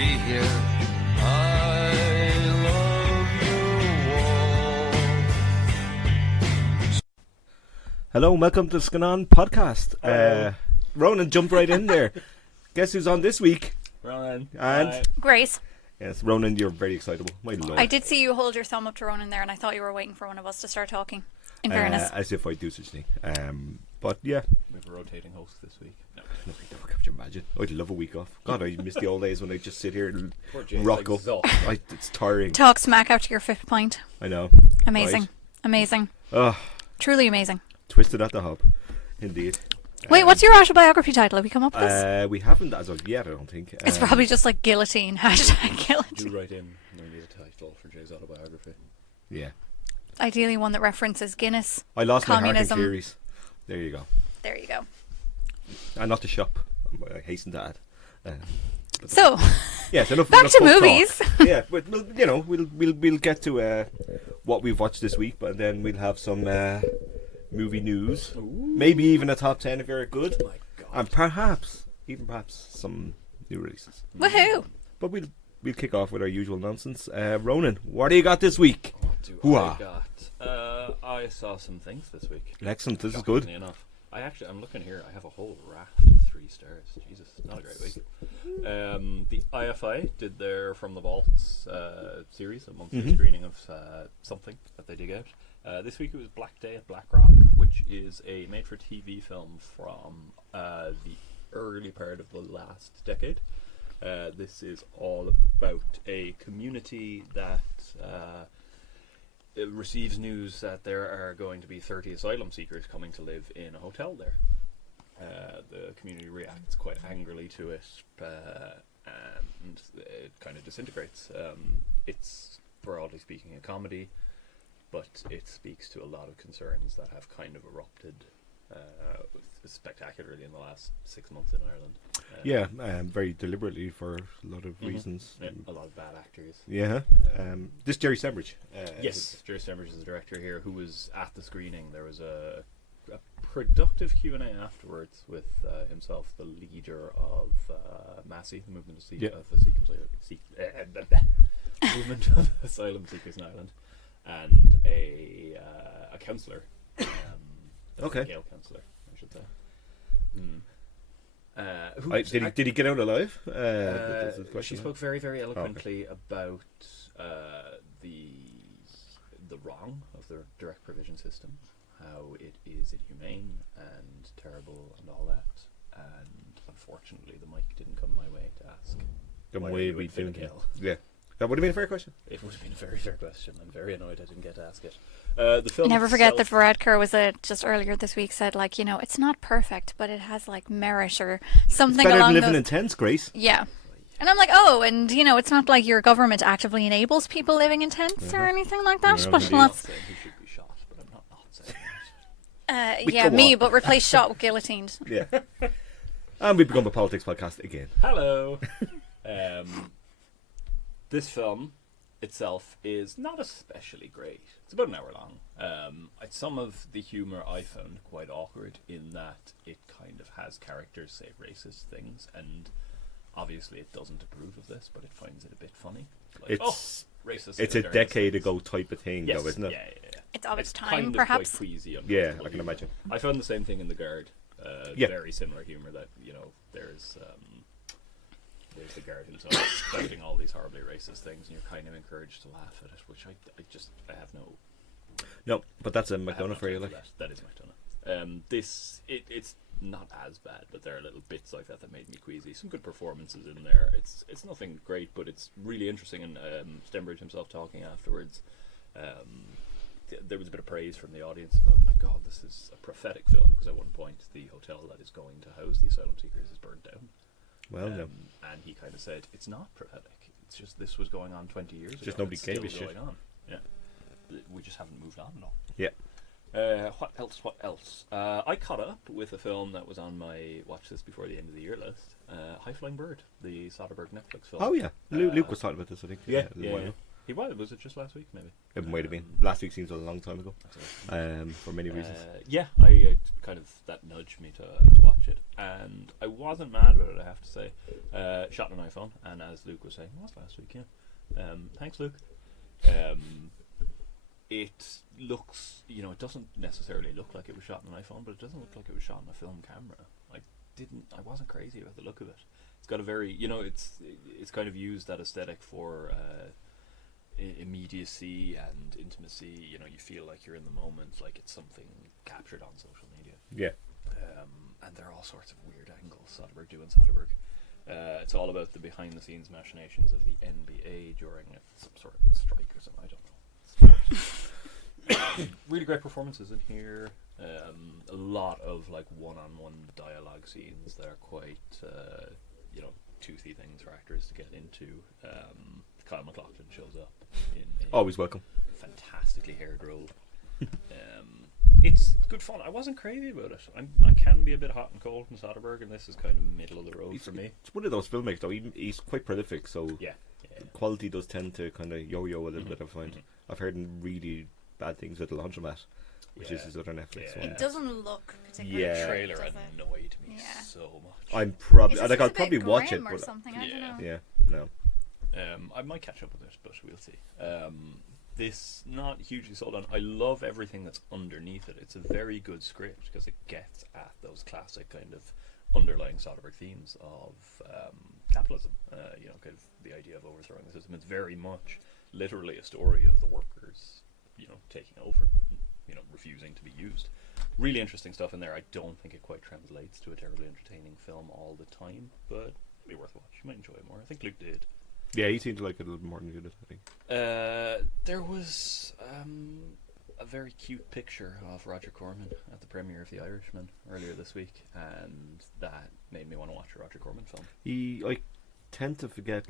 be here. I love you all. Hello and welcome to the Scannain Podcast. Ronan jumped right in there. Guess who's on this week? Ronan. And Grace. yes, Ronan, you're very excitable. My lord. I did see you hold your thumb up to Ronan there, and I thought you were waiting for one of us to start talking. In fairness. As if I do such a thing. But yeah. We have a rotating host this week. No. Could you imagine? I'd love a week off. God, I miss the old days when I just sit here and Poor James, rock up. exhausted. It's tiring. Talk smack after your 5th pint. I know. Amazing. Right? Amazing. Ugh, Truly amazing. twisted at the hop. Indeed. Wait, what's your autobiography title? Have we come up with this? We haven't as of yet, I don't think. It's probably just like guillotine. Hashtag Do guillotine. write in. We need a title for Jay's autobiography. Yeah. Ideally one that references Guinness. I lost Communism. my heart in Cleary's. There you go. There you go. And not the shop. I hasten to add. So, Yes, enough. back enough to folk movies. talk. Yeah, but we'll get to what we've watched this week, but then we'll have some movie news, maybe even a top 10 if you're good, My God. and perhaps some new releases. Woohoo! But we'll kick off with our usual nonsense. Ronan, what do you got this week? What do Hooah. I got? I saw some things this week. Excellent, this is good. Shockingly enough. I'm looking here. I have a whole raft of 3 stars. Jesus, not a great week. The IFI did their From the Vaults series, a monthly screening of something that they dig out. This week it was Black Day at Black Rock, which is a made-for-TV film from the early part of the last decade. This is all about a community that it receives news that there are going to be 30 asylum seekers coming to live in a hotel there. The community reacts quite angrily to it, and it kind of disintegrates. It's, broadly speaking, a comedy, but it speaks to a lot of concerns that have kind of erupted spectacularly in the last 6 months in Ireland. Very deliberately for a lot of reasons. Yeah, a lot of bad actors. Yeah. This Jerry Sembridge. Yes, Jerry Sembridge is the director here, who was at the screening. There was a productive Q&A afterwards with himself, the leader of MASI, the movement of movement of asylum seekers in Ireland, and a counsellor, Okay. Gael counsellor, I should say. Did he get out alive? That's the She question. spoke very, very eloquently about the wrong of the direct provision system, how it is inhumane and terrible and all that. And unfortunately, the mic didn't come my way to ask. The why way we we would Fine do. Gael. Yeah. That would have been a fair question. It would have been a very fair question. I'm very annoyed I didn't get to ask it. The film Never forget that itself- Varadkar was just earlier this week said, like, it's not perfect, but it has like merit or something Better along than living those. in tents, Grace. Yeah. And I'm like, and it's not like your government actively enables people living in tents or anything like that. Yeah, But indeed. I'm not let's, saying he should be shot, but I'm not saying that. We yeah, go me, on. but replace shot with guillotined. Yeah. And we've become a politics podcast again. Hello. This film itself is not especially great. It's about an hour long. Some of the humour I found quite awkward in that it kind of has characters say racist things, and obviously it doesn't approve of this, but it finds it a bit funny. Like, It's racist. it's a solidarity decade science. ago type of thing, Yes, though, isn't it? Yeah. It's of its time, kind of perhaps. quite queasy, Yeah, uncomfortable I can humour. imagine. I found the same thing in The Guard. Yeah. Very similar humour that, there's the guard himself spouting all these horribly racist things, and you're kind of encouraged to laugh at it, which I have no. No, but that's a I have no McDonough for you, time like. That is McDonough. It's not as bad, but there are little bits like that made me queasy. Some good performances in there. It's nothing great, but it's really interesting. And Stenbridge himself talking afterwards, there was a bit of praise from the audience about, my God, this is a prophetic film, because at one point the hotel that is going to house the asylum seekers is burned down. Well, no. And he kind of said, it's not prophetic. It's just this was going on 20 years ago. Just nobody It's gave still a shit. going on. Yeah. We just haven't moved on at all. Yeah. What else? I caught up with a film that was on my watch list before the end of the year list. High Flying Bird, the Soderbergh Netflix film. Oh, yeah. Luke was talking about this, I think. Yeah. a while ago. Was it just last week, maybe? It might have been. Last week seems a long time ago. For many reasons. Yeah, I kind of, that nudged me to watch it, and I wasn't mad about it, I have to say. Shot on an iPhone, and as Luke was saying, it was last week, yeah. Thanks, Luke. It looks, it doesn't necessarily look like it was shot on an iPhone, but it doesn't look like it was shot on a film camera. I wasn't crazy about the look of it. It's got a very, it's kind of used that aesthetic for immediacy and intimacy. You feel like you're in the moment, like it's something captured on social media. Yeah. And there are all sorts of weird angles Soderbergh doing Soderbergh. It's all about the behind-the-scenes machinations of the NBA during some sort of strike or something. I don't know. Really great performances in here. A lot of one-on-one dialogue scenes that are quite toothy things for actors to get into. Kyle MacLachlan shows up in a Always welcome. fantastically haired role. It's good fun. I wasn't crazy about it. I can be a bit hot and cold in Soderbergh, and this is kind of middle of the road for me. It's one of those filmmakers, though. He's quite prolific, so Yeah. quality does tend to kind of yo-yo a little bit, I find. I've heard really bad things with The Laundromat, which is his other Netflix one. It doesn't look particularly Yeah. The trailer does it? annoyed me Yeah. so much. I'm probably It's just I'll a bit probably watch it, grim or but something. I don't Yeah. know. yeah, no. I might catch up with it, but we'll see. This, not hugely sold on. I love everything that's underneath it. It's a very good script because it gets at those classic kind of underlying Soderbergh themes of capitalism. Kind of the idea of overthrowing the system. It's very much literally a story of the workers, taking over, refusing to be used. Really interesting stuff in there. I don't think it quite translates to a terribly entertaining film all the time, but it'll be worth a watch. You might enjoy it more. I think Luke did. Yeah, he seemed to like it a little more than you did, I think. There was a very cute picture of Roger Corman at the premiere of The Irishman earlier this week, and that made me want to watch a Roger Corman film. I tend to forget,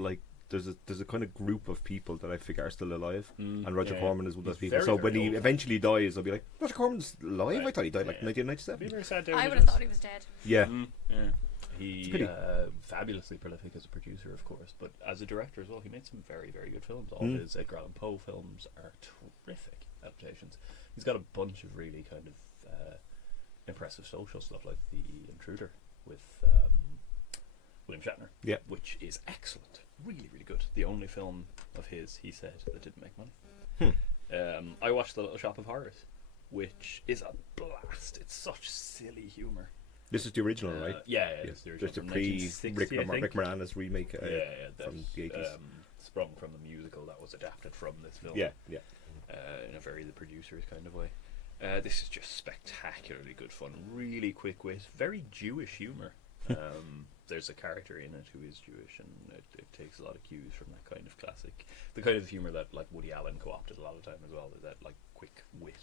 there's a kind of group of people that I figure are still alive, and Roger Corman is one of those He's people. very, So very when he old. eventually dies, I'll be like, Roger Corman's alive? Right. I thought he died Yeah. 1997. Be very sad. I would have thought he was dead. Yeah. Yeah. He pity. fabulously prolific as a producer, of course, but as a director as well. He made some very, very good films. All Mm. his Edgar Allan Poe films are terrific adaptations. He's got a bunch of really kind of impressive social stuff, like The Intruder with William Shatner, Yeah. which is excellent. Really, really good. The only film of his, he said, that didn't make money. I watched The Little Shop of Horrors, which is a blast. It's such silly humour. This is the original, right? Yeah, Yeah. it's the Just a original from pre-Rick 1960, I think. Moranis remake Yeah, from that's, the 80s. sprung from the musical that was adapted from this film. Yeah. In a very The Producers kind of way. This is just spectacularly good fun. Really quick wit. Very Jewish humour. There's a character in it who is Jewish, and it takes a lot of cues from that kind of classic, the kind of humour that Woody Allen co-opted a lot of the time as well. That quick wit.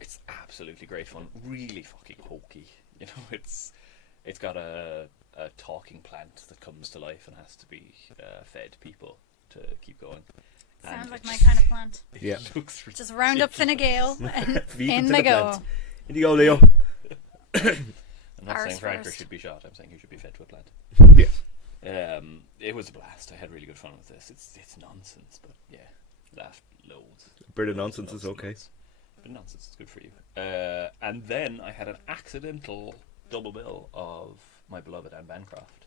It's absolutely great fun. Really fucking hokey. It's got a talking plant that comes to life and has to be fed people to keep going. Sounds And like it my just- kind of plant. Yeah. It looks Just round up Fine Gael and Feed in into they the go. plant. In you go, Leo. I'm not Ours saying Franker first. should be shot. I'm saying he should be fed to a plant. Yes. It was a blast. I had really good fun with this. It's nonsense, but yeah, laughed loads. A bit of nonsense Loads is and okay. loads. But nonsense is good for you. And then I had an accidental double bill of my beloved Anne Bancroft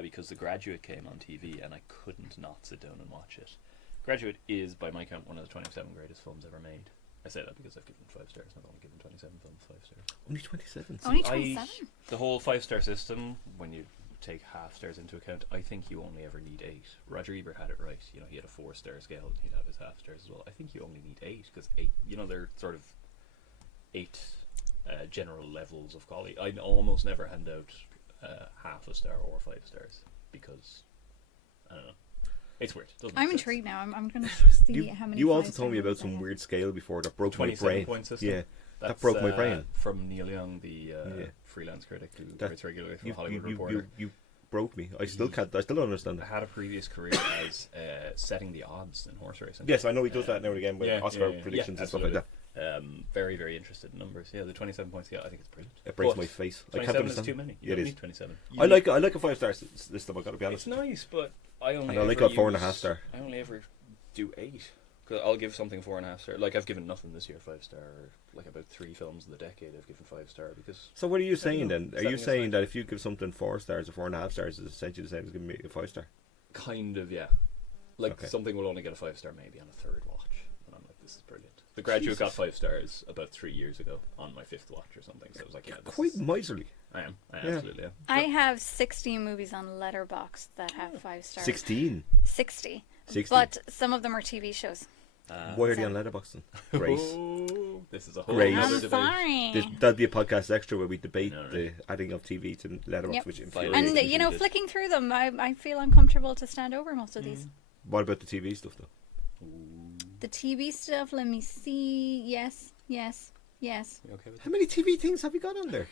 because The Graduate came on TV and I couldn't not sit down and watch it. Graduate is, by my count, one of the 27 greatest films ever made. I say that because I've given 5 stars. I've only given 27 films 5 stars. Only 27. Only 27? The whole 5-star system, when you take half stars into account, I think you only ever need 8. Roger Ebert had it right. He had a 4-star scale and he'd have his half stars as well. I think you only need 8 because 8, they're sort of 8 general levels of quality. I almost never hand out half a star or 5 stars because I don't know. It's weird. Doesn't I'm make sense. intrigued now. I'm going to see how many. You also five-star told me about ones I some have. weird scale before that broke my 27 brain. point system. Yeah, that That's, broke my brain. From Neil Young, the freelance critic who That- writes regularly for You, the Hollywood you, Reporter. you broke me. I still can't. I still don't understand I it. had a previous career as setting the odds in horse racing. Yes, I know he does that now and again with yeah, Oscar yeah, predictions yeah, and stuff like that. Very, very interested in numbers. Yeah, the 27 points. Yeah, I think it's brilliant. It breaks But my face. I can't 27 is understand. too many. You It don't is. need 27. I like a 5-star system. I got to be honest. It's nice, but I only. And I like ever a 4.5 use- star. I only ever do 8. 'Cause I'll give something 4.5 star. Like, I've given nothing this year 5 star. Like, about 3 films in the decade I've given 5 star because. So what are you saying know, then? Are setting you aside- saying that if you give something 4 stars or 4.5 stars, it's essentially the same as giving me a 5 star? Kind of, yeah. Like, Okay. something will only get a 5 star maybe on a 3rd watch. And I'm like, this is brilliant. The Graduate got 5 stars about 3 years ago on my 5th watch or something. So I was like, yeah, this Quite is, miserly. I am. I Yeah. absolutely am. I have 60 movies on Letterboxd that have 5 stars. 16. 60. 60. But some of them are TV shows. Why are they on Letterboxd? Grace. Oh, this is a whole Grace. other I'm debate. sorry. That'll be a podcast extra where we debate No, right. the adding of TV to Letterboxd, Yep. which And, infuriates me. you know, flicking through them, I feel uncomfortable to stand over most of these. What about the TV stuff though? The TV stuff, let me see. Yes. You okay with How many TV things have you got on there?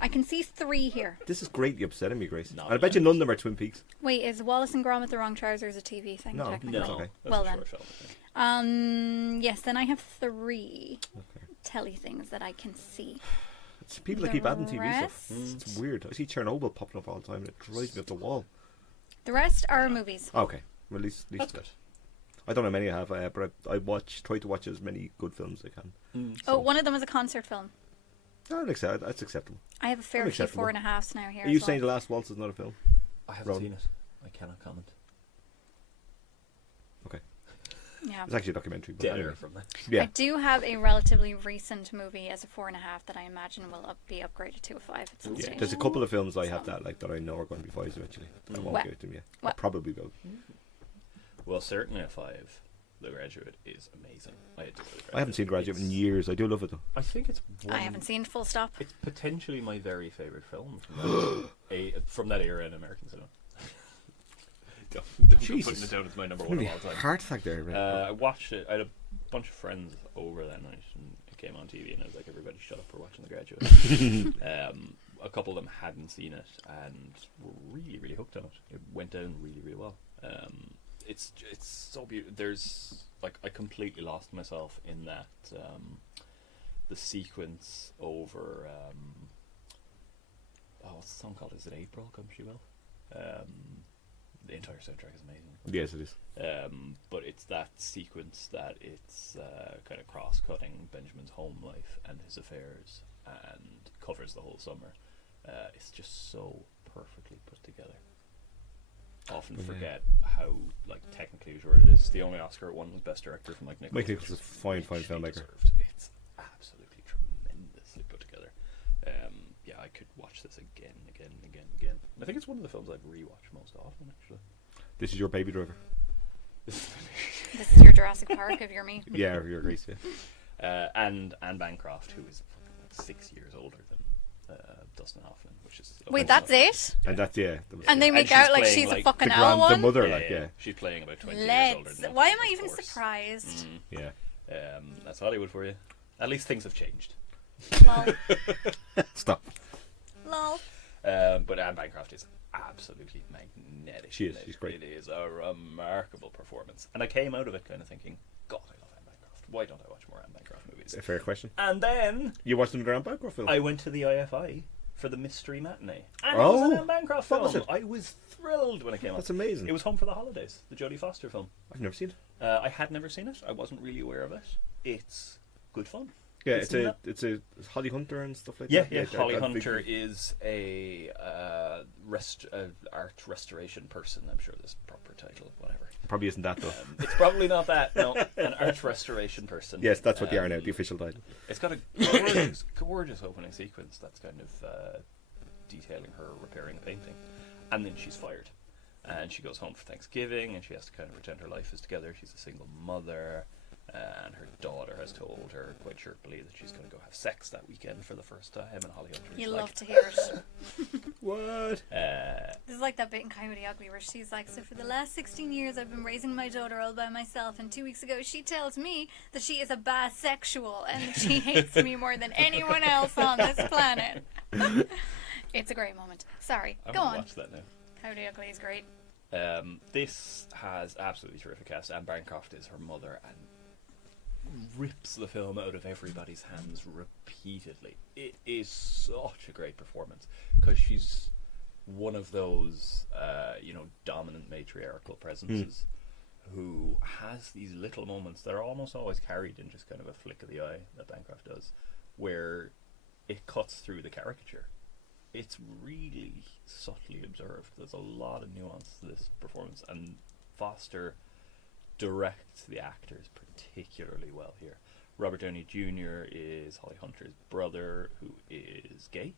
I can see 3 here. This is greatly upsetting me, Grace. No, And I bet you none of them are Twin Peaks. Wait, is Wallace and Gromit the Wrong Trousers a TV thing? No, technically? No, That's okay. that's Well a then. short film, I think. Yes, then I have 3 Okay. telly things that I can see. It's people that The keep adding TV stuff. rest? It's weird. I see Chernobyl popping up all the time and it drives me up the wall. The rest are movies. Okay. Well, at least That's good. I don't know how many I have, but I try to watch as many good films as I can. Oh, one of them is a concert film. That's acceptable. I have a fair few Acceptable. 4.5s now here. Are you as saying The well. Last Waltz is not a film? I haven't Ron. seen it. I cannot comment. Okay. Yeah. It's actually a documentary. But Dead anyway. air from that. I Yeah. do have a relatively recent movie as a 4.5 that I imagine will be upgraded to a 5 at some Yeah, stage. there's a couple of films I have that that I know are going to be 5s eventually. I won't Well- give it to them yet. well- I'll probably go. Well, certainly a 5. The Graduate is amazing. I adore The Graduate. I haven't seen Graduate in It's- years. I do love it though. I think it's one, I haven't seen full stop. It's potentially my very favourite film from that era in American cinema. don't go Jesus. putting it down as my number one Really of all time. heart attack there. Right? I watched it. I had a bunch of friends over that night, and it came on TV, and I was like, "Everybody, shut up! We're watching The Graduate." A couple of them hadn't seen it and were really, really hooked on it. It went down really, really well. It's so beautiful. There's like I completely lost myself in that the sequence over what's the song called? Is it April? Come She Will. The entire soundtrack is amazing. Yes, it is. But it's that sequence that it's kind of cross-cutting Benjamin's home life and his affairs and covers the whole summer. It's just so perfectly put together. Often forget how technically sure it is. The only Oscar it won was Best Director from Mike Nichols. Mike Nichols is a fine Richly filmmaker. deserved. It's absolutely tremendously put together. Yeah, I could watch this again. I think it's one of the films I'd rewatch most often, actually. This is your Baby Driver. This is your Jurassic Park if you're me. Yeah, your Grace. Yeah. And Bancroft, who is 6 years older than Dustin Hoffman, which is Wait, that's it? And that's And they make she's out like playing, she's a like, fucking the owl one? mother, Yeah, like yeah, she's playing about 20 years older Let's. than him, Why am I of even course. surprised? yeah. That's Hollywood for you. At least things have changed. Lol. Stop. Lol. But Anne Bancroft is absolutely magnetic. She is, in it. she's great. It is a remarkable performance. And I came out of it kind of thinking, God, I love Anne Bancroft. Why don't I watch more Anne Bancroft movies? A fair question. And then You watched another Anne Bancroft film? I went to the IFI for the mystery matinee. And Oh, it was an Anne Bancroft what film. was it? I was thrilled when it came That's out. amazing. It was Home for the Holidays, the Jodie Foster film. I've never seen it. I had never seen it. I wasn't really aware of it. It's good fun. Yeah, Have you it's seen a Holly Hunter and stuff like Yeah, that. yeah. Holly that big- Hunter is a art restoration person. I'm sure there's a proper title, whatever. Probably isn't that though. It's probably not that. No, an art restoration person. Yes, that's what they are now. The official title. It's got a gorgeous, gorgeous opening sequence that's kind of detailing her repairing a painting, and then she's fired, and she goes home for Thanksgiving, and she has to kind of pretend her life is together. She's a single mother. And her daughter has told her quite sharply that she's going to go have sex that weekend for the first time. And Holly Hunter is You like, love to hear it. What? This is like that bit in Coyote Ugly where she's like, so for the last 16 years I've been raising my daughter all by myself, and 2 weeks ago she tells me that she is a bisexual and that she hates me more than anyone else on this planet. It's a great moment. Sorry, I go want to on. watch that now. Coyote Ugly is great. This has absolutely terrific cast. Anne Bancroft is her mother and rips the film out of everybody's hands repeatedly. It is such a great performance because she's one of those, dominant matriarchal presences who has these little moments that are almost always carried in just kind of a flick of the eye that Bancroft does, where it cuts through the caricature. It's really subtly observed. There's a lot of nuance to this performance, and Foster directs the actors particularly well here. Robert Downey Jr. is Holly Hunter's brother, who is gay,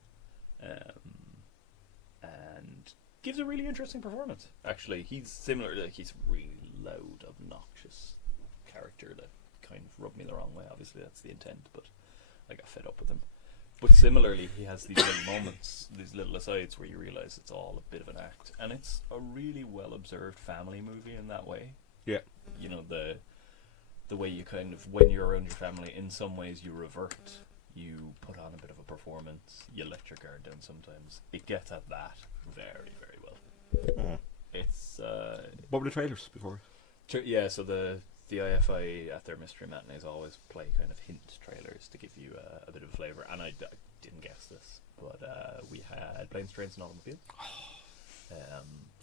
and gives a really interesting performance. Actually, he's similar. Like, he's a really loud, obnoxious character that kind of rubbed me the wrong way. Obviously, that's the intent, but I got fed up with him. But similarly, he has these little moments, these little asides where you realise it's all a bit of an act, and it's a really well observed family movie in that way. Yeah. You know, the way you kind of, when you're around your family, in some ways you revert, you put on a bit of a performance, you let your guard down sometimes. It gets at that very, very well. It's what were the trailers before? yeah, so the IFI at their mystery matinees always play kind of hint trailers to give you a bit of a flavour, and I didn't guess this, but we had Planes, Trains and Automobiles.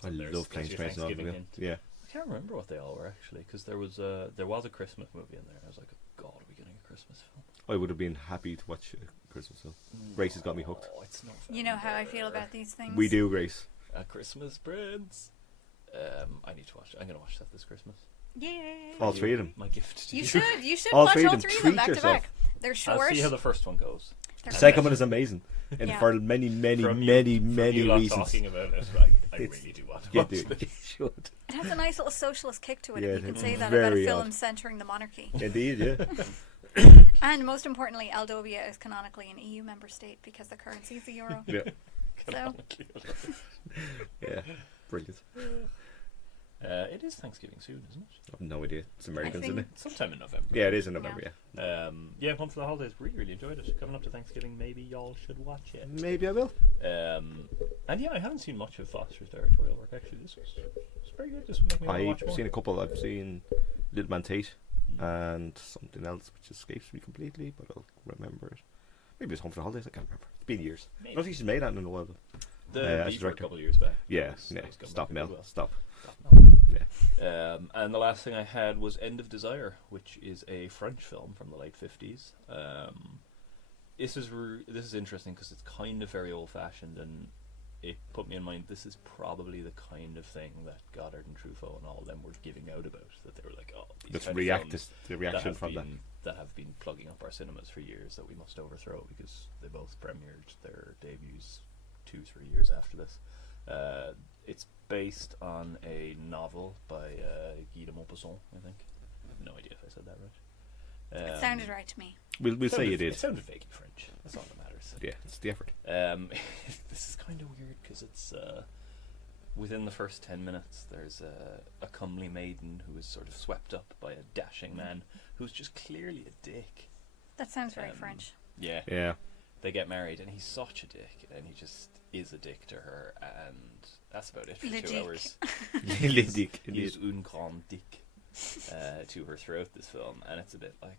I love Planes, Trains and Automobiles. Yeah. I can't remember what they all were actually, because there was a Christmas movie in there. I was like, oh God, are we getting a Christmas film? I would have been happy to watch a Christmas film. Grace has got me hooked. It's not. You know how I feel about these things. We do, Grace. A Christmas Prince. I need to watch it. I'm going to watch that this Christmas. Yay! All three of them. My gift to You you. should. You should All watch three of all them. three of them Treat back to yourself. back. They're I'll short. see how the first one goes. They're The second one is amazing. And Yeah. for many, many, From many, you many lot reasons. talking about it, I really do want to Yeah, watch dude, it. you should. It has a nice little socialist kick to it, Yeah, if you can it's say that about a very film odd. centering the monarchy. Indeed, yeah. And most importantly, Moldova is canonically an EU member state because the currency is the euro. Yeah. So, Yeah. Brilliant. It is Thanksgiving soon, isn't it? I have no idea. It's Americans, think- isn't it? Sometime in November. Yeah, it is in November, Yeah. Yeah, Home for the Holidays. Really, really enjoyed it. Coming up to Thanksgiving, maybe y'all should watch it. Maybe I will. And yeah, I haven't seen much of Foster's directorial work actually. This was very good. This would make me want to watch I've more. seen a couple. I've seen Little Man Tate and something else which escapes me completely, but I'll remember it. Maybe it's Home for the Holidays. I can't remember. It's been years. I don't think she's made that in a while. Though. The as Beaver a director. couple of years back. Yeah, That was yeah. coming Stop, back Mel. really well. Stop. Yeah. And the last thing I had was End of Desire, which is a French film from the late 50s. This is interesting because it's kind of very old-fashioned, and it put me in mind this is probably the kind of thing that Goddard and Truffaut and all of them were giving out about, that they were like, oh, these Let's kind of react films the reaction from that. that have been plugging up our cinemas for years that we must overthrow, because they both premiered their debuts 2-3 years after this. It's based on a novel by Guy de Maupassant, I think. I have no idea if I said that right. it sounded right to me. We'll say you did. It sounded vaguely French. That's all that matters. Yeah, it's the effort. This is kind of weird because it's within the first 10 minutes there's a comely maiden who is sort of swept up by a dashing man who's just clearly a dick. That sounds very Um, French. Yeah. Yeah. They get married and he's such a dick, and he just is a dick to her, and that's about it for Le 2 dick. hours. Lindic, He's indeed. un grand dick to her throughout this film, and it's a bit like...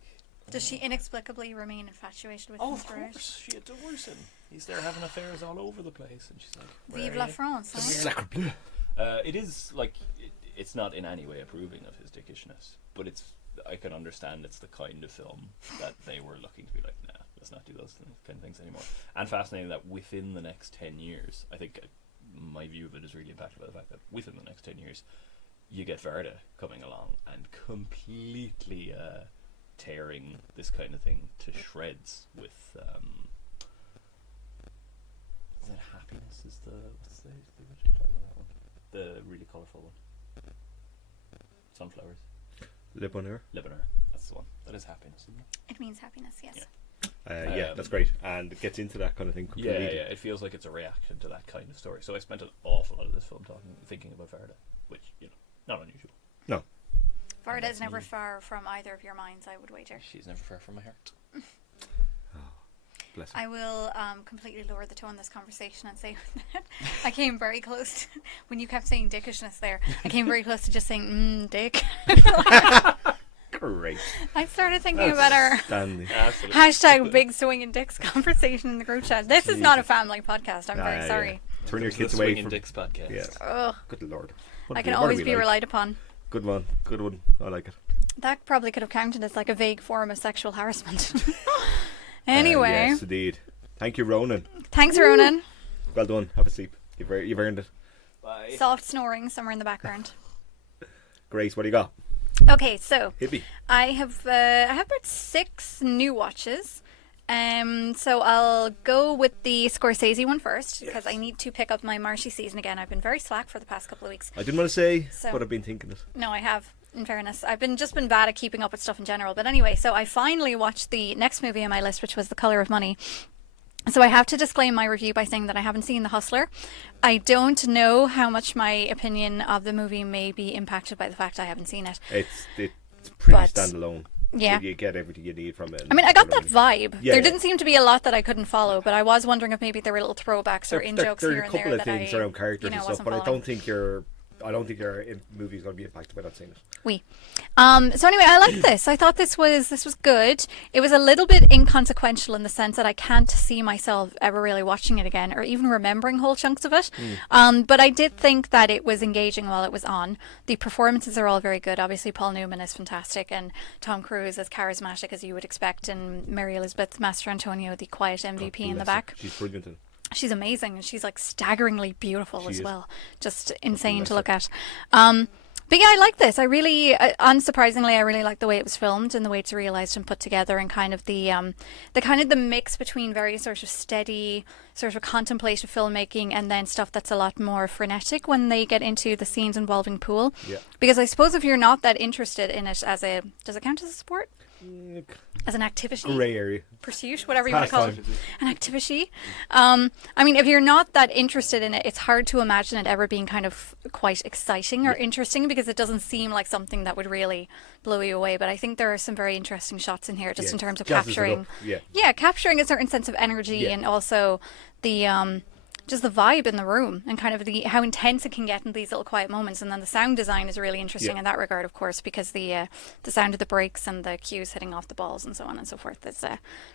Does she inexplicably remain infatuated with Oh, him of throughout? course, she adores him. He's there having affairs all over the place, and she's like, "Where Vive are la you?" France, huh? Sacre bleu. It is like it's not in any way approving of his dickishness, but I can understand it's the kind of film that they were looking to be like, nah, let's not do those kind of things anymore. And fascinating that within the next 10 years, I think my view of it is really impacted by the fact that within the next 10 years, you get Verda coming along and completely tearing this kind of thing to shreds with is it Happiness is what's the original title of that one, the really colourful one, Sunflowers, Le Bonheur. Lebanon, that's the one. That is Happiness, isn't it? It means happiness, yes. Yeah. Yeah, that's great. And it gets into that kind of thing Yeah, completely. it feels like it's a reaction to that kind of story. So I spent an awful lot of this film thinking about Verda, which, not unusual. No. Varda is never far from either of your minds, I would wager. She's never far from my heart. Bless her. I will completely lower the tone of this conversation and say that I came very close to, when you kept saying dickishness there, I came very close to just saying, dick. Great. I started thinking about our Stanley. Absolutely. hashtag big swinging dicks conversation in the group chat. This is not a family podcast, I'm very Yeah. sorry. Turn your The kids away Swinging from... Dicks podcast. Yeah. Ugh, Good lord. I can always be relied upon. Good one. I like it. That probably could have counted as like a vague form of sexual harassment. Anyway. Yes, indeed. Thank you, Ronan. Thanks, Ronan. Well done. Have a sleep. You've earned it. Bye. Soft snoring somewhere in the background. Grace, what do you got? Okay, so Hit me. I have about 6 new watches. So I'll go with the Scorsese one first because I need to pick up my Marshy season again. I've been very slack for the past couple of weeks. I didn't want to say, So- but I've been thinking it. No, I have. In fairness, I've just been bad at keeping up with stuff in general. But anyway, so I finally watched the next movie on my list, which was The Color of Money. So I have to disclaim my review by saying that I haven't seen The Hustler. I don't know how much my opinion of the movie may be impacted by the fact I haven't seen it. It's pretty But- standalone. Yeah. You get everything you need from it. I mean, I got that vibe. Yeah, There yeah. didn't seem to be a lot that I couldn't follow, but I was wondering if maybe there were little throwbacks or in-jokes there are here a and couple there of that things I, around characters and stuff, wasn't but I following. don't think your movie is going to be impacted by not seeing it. Oui. So anyway, I liked this. I thought this was good. It was a little bit inconsequential in the sense that I can't see myself ever really watching it again or even remembering whole chunks of it. But I did think that it was engaging while it was on. The performances are all very good. Obviously, Paul Newman is fantastic and Tom Cruise as charismatic as you would expect, and Mary Elizabeth Mastrantonio, the quiet MVP in the Bless her. back. She's brilliant. In it. She's amazing and she's like staggeringly beautiful She as is. well. Just insane bless to her. look at. But yeah, I like this. I really, unsurprisingly, I really like the way it was filmed and the way it's realized and put together, and kind of the mix between very sort of steady, sort of contemplative filmmaking and then stuff that's a lot more frenetic when they get into the scenes involving pool. Yeah. Because I suppose if you're not that interested in it does it count as a sport? As an activity? Grey area. Pursuit, whatever you want to call it, Pastime. an activity. I mean, if you're not that interested in it, it's hard to imagine it ever being kind of quite exciting or interesting because it doesn't seem like something that would really blow you away. But I think there are some very interesting shots in here, just Yeah, in terms of jazzes it capturing, up, yeah. capturing a certain sense of energy Yeah. and also the just the vibe in the room and kind of how intense it can get in these little quiet moments. And then the sound design is really interesting Yeah. in that regard, of course, because the sound of the brakes and the cues hitting off the balls and so on and so forth is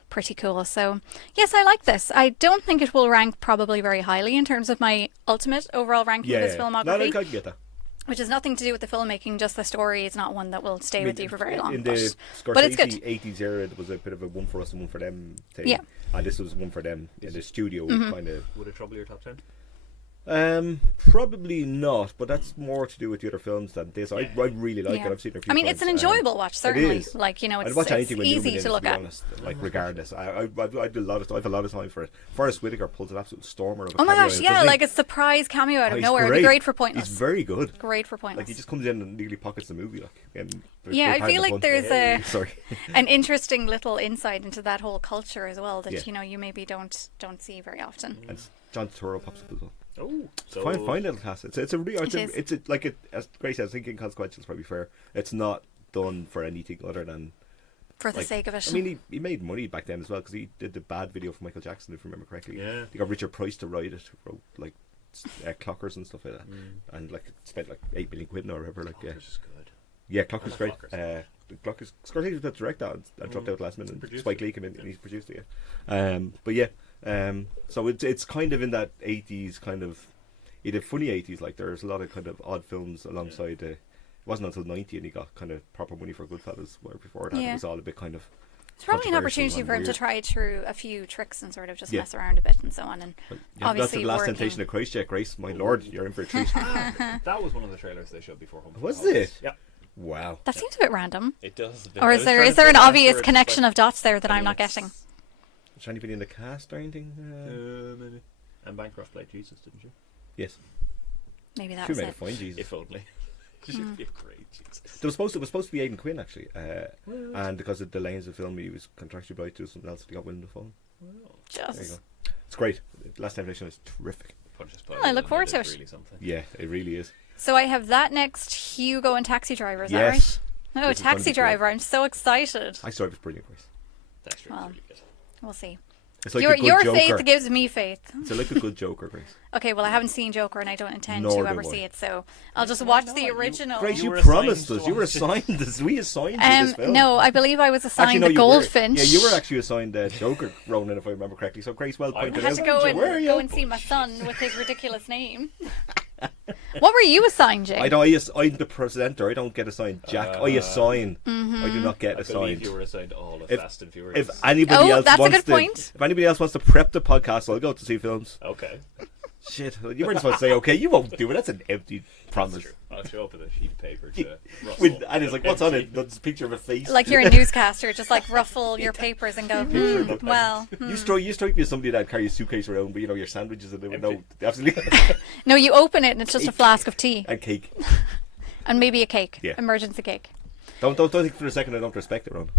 pretty cool. So yes, I like this. I don't think it will rank probably very highly in terms of my ultimate overall ranking of this No, filmography, I can get that. which has nothing to do with the filmmaking, just the story is not one that will stay with you for very long. In the but it's good. Scorsese 80s era, it was a bit of a one for us and one for them thing. Yeah. And this was one for them in the studio kind of. Would it trouble your top 10? Probably not, but that's more to do with the other films than this. I really like it. I've seen it a few I mean, times. it's an enjoyable watch, certainly. is. Like, you know, I'd it's, watch it's anything with Newman easy in to it, look be at. honest. Like, regardless, I do a lot of time. I have a lot of time for it. Forrest Whitaker pulls an absolute stormer of a Oh my cameo gosh, in it, yeah, doesn't he? like a surprise cameo out of he's nowhere. It'd be great for Pointless. He's very good. Great for Pointless. Like, he just comes in and nearly pockets the movie. Like, and Yeah, I feel like there's sorry. an interesting little insight into that whole culture as well that, Yeah. you know, you maybe don't see very often. And John Turturro pops up as well. Oh, so Fine little cast. It's a real. It is. It's a, like it. As Grace says, I think inconsequential is probably fair. It's not done for anything other than. For the Like, sake of it. I mean, he made money back then as well because he did the bad video for Michael Jackson, if I remember correctly. Yeah. He got Richard Price to write it, wrote like Clockers and stuff like that, and like spent like £8 million or whatever. Like, Clockers is good. yeah, Clockers I great. love Clockers. Clockers. Scorsese was the director and dropped out last minute. And Produced Spike it. Lee came in and he's produced it. Yeah. But yeah, so it's kind of in that 80s kind of. He did funny 80s, like there's a lot of kind of odd films alongside. It wasn't until 90 and he got kind of proper money for Goodfellas. Where before that, Yeah. it was all a bit kind of. It's probably an controversial opportunity and for him to weird. try through a few tricks and sort of just Yeah. mess around a bit and so on. And But, obviously that's the last working. temptation of Christ, Jack Grace. My lord, you're in for a treat. That was one of the trailers they showed before Home. for the Was Holidays. it? Yeah, Wow. that seems a bit random. it does. Or is there an obvious connection of dots there that I'm not getting? Is there anybody in the cast or anything? Maybe. And Bancroft played Jesus, didn't you? Yes. Maybe that Who was made it. it fine, Jesus. If only. Should be a great Jesus. It was supposed to be Aidan Quinn actually, and because of the lanes of film, he was contractually obliged to do something else. He got Willem Dafoe. There you Just go. It's great. Last Temptation is terrific. Punches Well, I look forward to it. Really something. Yeah, it really is. So I have that next, Hugo and Taxi Driver, is Yes. that right? Oh, This is gonna Taxi be great. Driver, I'm so excited. I saw it was brilliant, Grace. That's really, Well. really good. We'll see. It's like your a good your Joker. faith gives me faith. It's like a good Joker, Grace. Okay, well, I haven't seen Joker and I don't intend Nor to do ever I. see it, so I'll just watch the You- original. Grace, You you were promised assigned us. to You were watch it. assigned this. We assigned you this film. No, I believe I was assigned Actually, no, the you were. Goldfinch. Yeah, you were actually assigned Joker, Ronan, if I remember correctly. So Grace well I pointed I out. had to go Where are and you? go and see my son with his ridiculous name. What were you assigned, Jay? I'm the presenter. I don't get assigned Jack. I assign. Mm-hmm. I do not get I believe assigned. you were assigned all of If- Fast and Furious. If anybody else that's a wants good point. if anybody else wants to prep the podcast, I'll go to see films. Okay. Shit, you weren't supposed to say okay. You won't do it. That's an empty promise. True. I'll show up with a sheet of paper to And it's like, what's on it? That's a picture of a face. Like you're a newscaster, just like ruffle your papers and go, well. You strike me as somebody that carries a suitcase around, but your sandwiches and no, absolutely, No, you open it and it's just a flask of tea and cake. and maybe a cake, Yeah. emergency cake. Don't think for a second I don't respect it, Ron.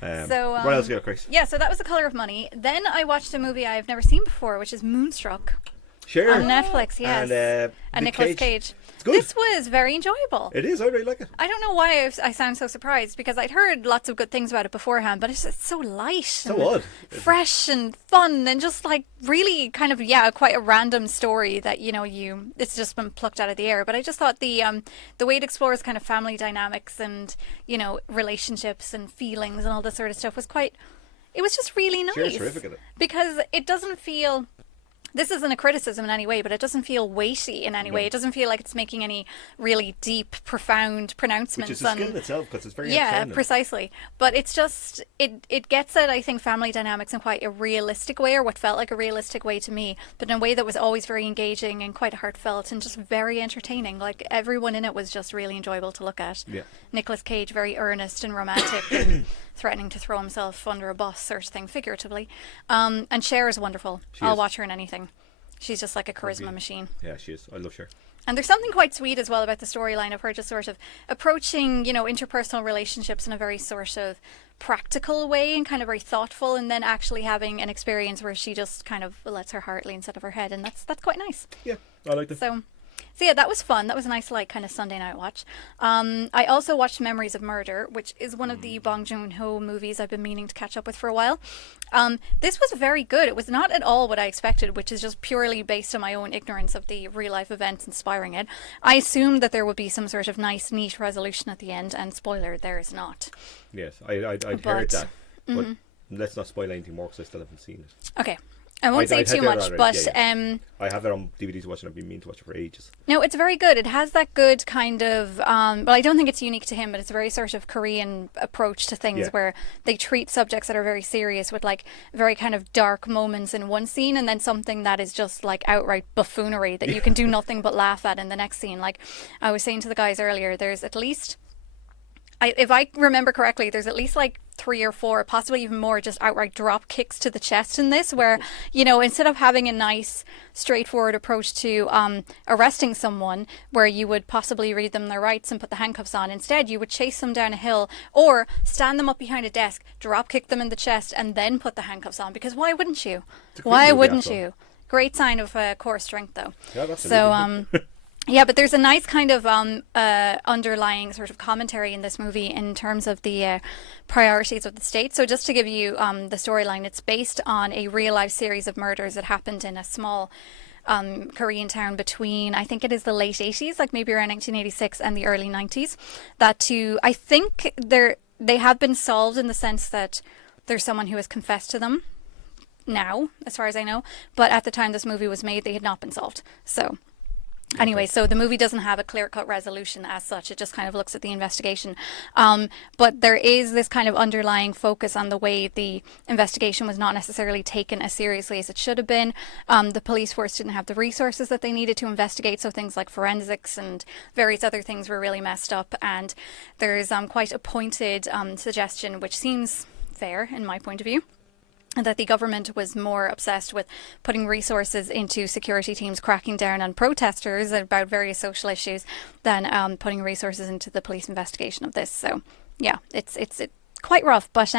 What else you got, Chris? Yeah, so that was The Color of Money. Then I watched a movie I've never seen before, which is Moonstruck Sure. on Netflix. Yes, And Nicolas Cage. It's good. This was very enjoyable. It is. I really like it. I don't know why I sound so surprised because I'd heard lots of good things about it beforehand, but it's just so light, So and odd. fresh and fun, and just like really kind of quite a random story that it's just been plucked out of the air. But I just thought the way it explores kind of family dynamics and relationships and feelings and all this sort of stuff was quite. It was just really nice. Sure, terrific at it. Because it doesn't feel. This isn't a criticism in any way, but it doesn't feel weighty in any way. It doesn't feel like it's making any really deep, profound pronouncements. Which is a skill in itself because it's very Yeah, entertaining. precisely. But it's just it gets at, I think, family dynamics in quite a realistic way, or what felt like a realistic way to me, but in a way that was always very engaging and quite heartfelt and just very entertaining. Like everyone in it was just really enjoyable to look at. Yeah. Nicolas Cage, very earnest and romantic and threatening to throw himself under a bus sort of thing, figuratively. And Cher is wonderful. She I'll is. watch her in anything. She's just like a charisma machine. Yeah, she is. I love her. And there's something quite sweet as well about the storyline of her just sort of approaching, interpersonal relationships in a very sort of practical way and kind of very thoughtful, and then actually having an experience where she just kind of lets her heart lead instead of her head, and that's quite nice. Yeah, I like that. So yeah, that was fun. That was a nice, like, kind of Sunday night watch. I also watched Memories of Murder, which is one of the Bong Joon-ho movies I've been meaning to catch up with for a while. This was very good. It was not at all what I expected, which is just purely based on my own ignorance of the real-life events inspiring it. I assumed that there would be some sort of nice, neat resolution at the end, and spoiler, there is not. Yes, I'd heard that. But let's not spoil anything more because I still haven't seen it. Okay. I won't say I'd too heard that much, already, but yeah. I have it on DVD to watch and I've been meaning to watch it for ages. no, it's very good. It has that good kind of, well, I don't think it's unique to him, but it's a very sort of Korean approach to things Yeah. where they treat subjects that are very serious with like very kind of dark moments in one scene and then something that is just like outright buffoonery that you can do nothing but laugh at in the next scene. Like I was saying to the guys earlier, there's at least, if I remember correctly, there's at least like 3 or 4, possibly even more, just outright drop kicks to the chest in this, where, instead of having a nice, straightforward approach to arresting someone, where you would possibly read them their rights and put the handcuffs on, instead you would chase them down a hill or stand them up behind a desk, drop kick them in the chest, and then put the handcuffs on, because why wouldn't you? Why wouldn't you? Great sign of core strength, though. Yeah, that's So, yeah, but there's a nice kind of underlying sort of commentary in this movie in terms of the priorities of the state. So just to give you the storyline, it's based on a real-life series of murders that happened in a small Korean town between, I think it is the late 80s, like maybe around 1986, and the early 90s. I think they have been solved in the sense that there's someone who has confessed to them now, as far as I know. But at the time this movie was made, they had not been solved. So anyway, so the movie doesn't have a clear-cut resolution as such. It just kind of looks at the investigation. But there is this kind of underlying focus on the way the investigation was not necessarily taken as seriously as it should have been. The police force didn't have the resources that they needed to investigate, so things like forensics and various other things were really messed up. And there's quite a pointed suggestion, which seems fair in my point of view, that the government was more obsessed with putting resources into security teams cracking down on protesters about various social issues than putting resources into the police investigation of this. So, yeah, it's quite rough, but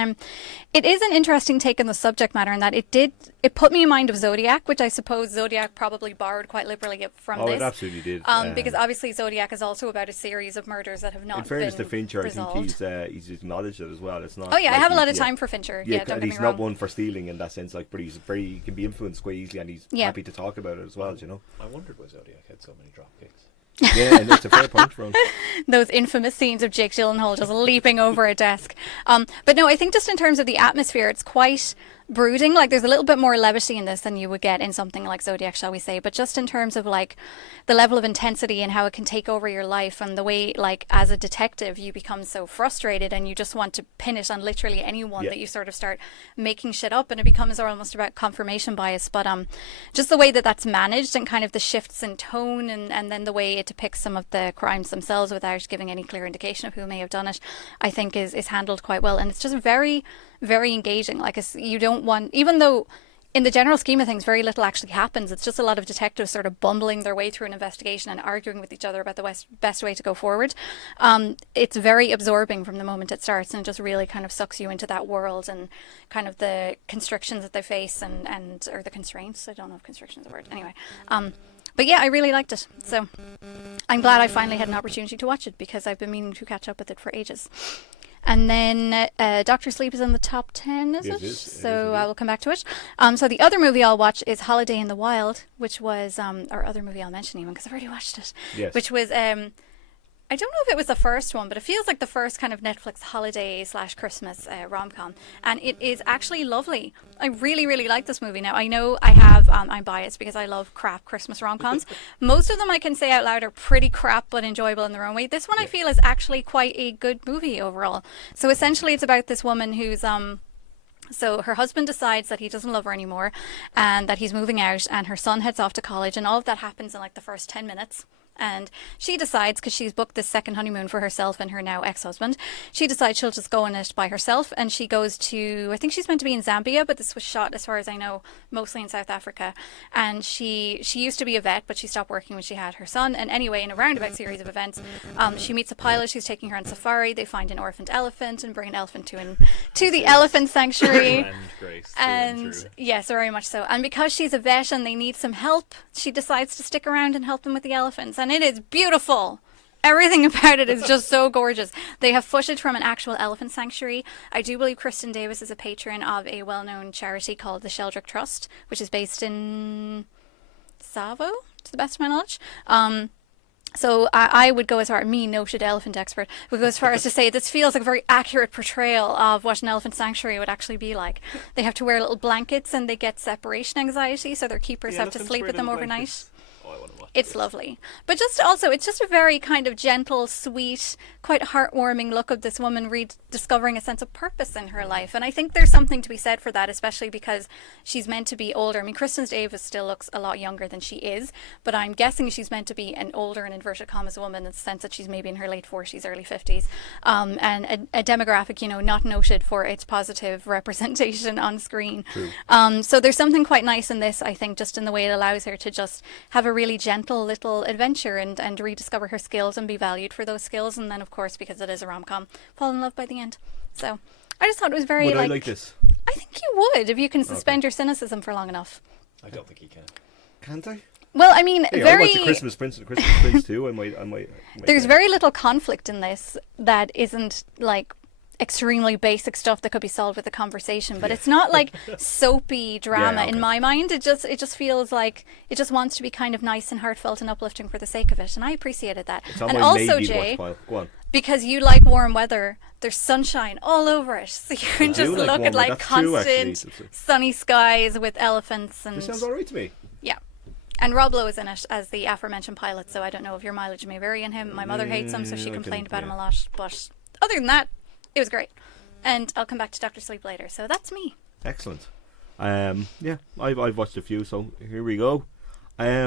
it is an interesting take on the subject matter in that it put me in mind of Zodiac, which I suppose Zodiac probably borrowed quite liberally from this. Oh, it absolutely did. Because obviously Zodiac is also about a series of murders that have not been resolved. In fairness to Fincher, I think he's acknowledged it as well. It's not. Oh yeah, like I have a lot of time for Fincher. Yeah, don't and get me he's wrong. not one for stealing in that sense. Like, but he can be influenced quite easily, and he's happy to talk about it as well. You know. I wondered why Zodiac had so many drop kicks. Yeah, and that's a fair point, Ron. Those infamous scenes of Jake Gyllenhaal just leaping over a desk. But no, I think just in terms of the atmosphere, it's quite brooding. Like there's a little bit more levity in this than you would get in something like Zodiac, shall we say. But just in terms of like the level of intensity and how it can take over your life, and the way like as a detective you become so frustrated and you just want to pin it on literally anyone that you sort of start making shit up, and it becomes almost about confirmation bias. But just the way that that's managed, and kind of the shifts in tone, and then the way it depicts some of the crimes themselves without giving any clear indication of who may have done it, I think is handled quite well. And it's just very, very engaging. Like you don't want, even though in the general scheme of things very little actually happens, it's just a lot of detectives sort of bumbling their way through an investigation and arguing with each other about the best way to go forward. It's very absorbing from the moment it starts, and it just really kind of sucks you into that world and kind of the constrictions that they face and or the constraints. I don't know if constriction is a word. Anyway. But yeah, I really liked it. So I'm glad I finally had an opportunity to watch it, because I've been meaning to catch up with it for ages. And then Dr. Sleep is in the top 10, is it? So I will come back to it. So the other movie I'll watch is Holiday in the Wild, which was our other movie I'll mention even because I've already watched it. Yes. Which was I don't know if it was the first one, but it feels like the first kind of Netflix holiday/Christmas rom-com, and it is actually lovely. I really, really like this movie. Now I know I'm biased because I love crap Christmas rom-coms. Most of them I can say out loud are pretty crap but enjoyable in their own way. This one I feel is actually quite a good movie overall. So essentially it's about this woman who's so her husband decides that he doesn't love her anymore and that he's moving out, and her son heads off to college, and all of that happens in like the first 10 minutes. And she decides, because she's booked this second honeymoon for herself and her now ex-husband, she decides she'll just go on it by herself. And she goes to, I think she's meant to be in Zambia, but this was shot, as far as I know, mostly in South Africa. And she used to be a vet, but she stopped working when she had her son. And anyway, in a roundabout series of events, she meets a pilot who's taking her on safari. They find an orphaned elephant and bring an elephant to the elephant sanctuary. And yes, very much so. And because she's a vet and they need some help, she decides to stick around and help them with the elephants. And it is beautiful. Everything about it is just so gorgeous. They have footage from an actual elephant sanctuary. I do believe Kristen Davis is a patron of a well-known charity called the Sheldrick Trust, which is based in Savo, to the best of my knowledge. So I would go as far, me, noted elephant expert, would go as far as to say this feels like a very accurate portrayal of what an elephant sanctuary would actually be like. They have to wear little blankets and they get separation anxiety, so their keepers have to sleep with them overnight. Blankets. Oh, I want to watch It's lovely. But just also, it's just a very kind of gentle, sweet, quite heartwarming look of this woman rediscovering a sense of purpose in her life. And I think there's something to be said for that, especially because she's meant to be older. I mean, Kristen Davis still looks a lot younger than she is, but I'm guessing she's meant to be an older, in inverted commas, woman in the sense that she's maybe in her late 40s, early 50s. And a demographic, not noted for its positive representation on screen. So there's something quite nice in this, I think, just in the way it allows her to just have a really gentle little adventure and rediscover her skills and be valued for those skills, and then of course, because it is a rom-com, fall in love by the end. So I just thought it was very Would I like this? I think you would, if you can suspend your cynicism for long enough. I don't think he can. Can't I? Well, I mean, Hey, very. I watched the Christmas Prince and the Christmas Prince too. I might There's very little conflict in this that isn't like extremely basic stuff that could be solved with a conversation, but it's not like soapy drama in my mind. It just feels like it just wants to be kind of nice and heartfelt and uplifting for the sake of it, and I appreciated that. It's on and my also, maybe Jay, watch pile. Go on. because you like warm weather, there's sunshine all over it, so you can just do like look warm at weather. like That's true, constant actually. sunny skies with elephants and This sounds alright to me. yeah. And Rob Lowe is in it as the aforementioned pilot, so I don't know if your mileage may vary in him. My mother hates him, so she complained about him a lot. But other than that, it was great. And I'll come back to Dr. Sleep later. So that's me. Excellent. Yeah, I've watched a few, so here we go. I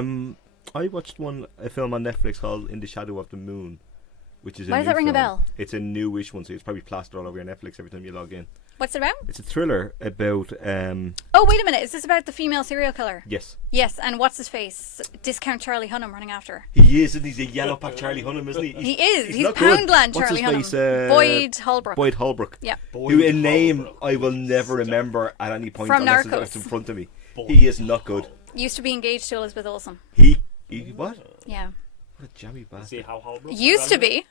watched a film on Netflix called In the Shadow of the Moon, which is Why does that ring a bell? It's a newish one, so it's probably plastered all over your Netflix every time you log in. What's it about? It's a thriller about Oh, wait a minute. Is this about the female serial killer? yes. Yes, and what's his face? Discount Charlie Hunnam running after her. He is, and he's a yellow pack Charlie Hunnam, isn't he? He is. He's not good. Poundland What's Charlie his Hunnam. face? Boyd Holbrook. Boyd Holbrook. Yeah. Who in name I will never remember at any point From unless Narcos. it's in front of me. He is not good. Used to be engaged to Elizabeth Olsen. He what? Yeah. What a jammy See bastard. how Holbrook Used to be.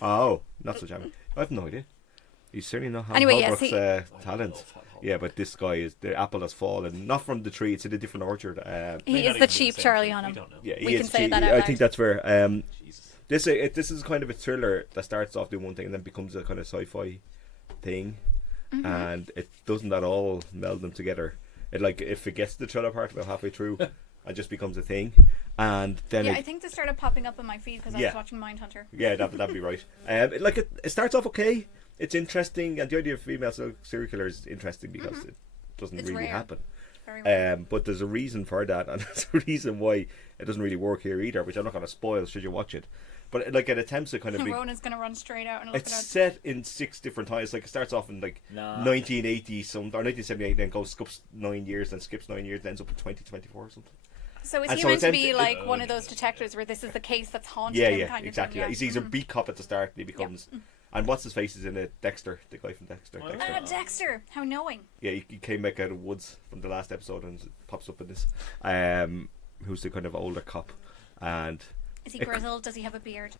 Oh, not so jammy. I have no idea. He's certainly not having Anyway, yes, Holbrook's talent. Yeah, but this guy is, the apple has fallen, not from the tree, it's in a different orchard. He is the cheap Charlie Hunnam. We don't know. Yeah, We he can is say cheap. that out I loud. think that's fair. Jesus. This is kind of a thriller that starts off doing one thing and then becomes a kind of sci-fi thing. and it doesn't at all meld them together. It like if it gets to the trailer park about halfway through, it just becomes a thing, and then I think they started popping up on my feed because I was watching Mindhunter. Yeah, that'd be right. It starts off okay. It's interesting, and the idea of female serial killer is interesting because it doesn't really rare. happen. Very rare. But there's a reason for that, and there's a reason why it doesn't really work here either, which I'm not going to spoil should you watch it. But like it attempts to kind of be. Ronan's going to run straight out and look It's it up. set in 6 different times. Like it starts off in like 1980 or 1978, then skips 9 years, then skips 9 years, then ends up in 2024 or something. So is And he so meant to it's be like one of those detectives where this is the case that's haunted Yeah, him yeah, kind exactly. of thing? He's a beat cop at the start, and he becomes. And what's his face is in it? Dexter, the guy from Dexter. Oh, Dexter. Dexter, how knowing. Yeah, he came back out of the woods from the last episode and pops up in this. Who's the kind of older cop, and Is he grizzled? Does he have a beard?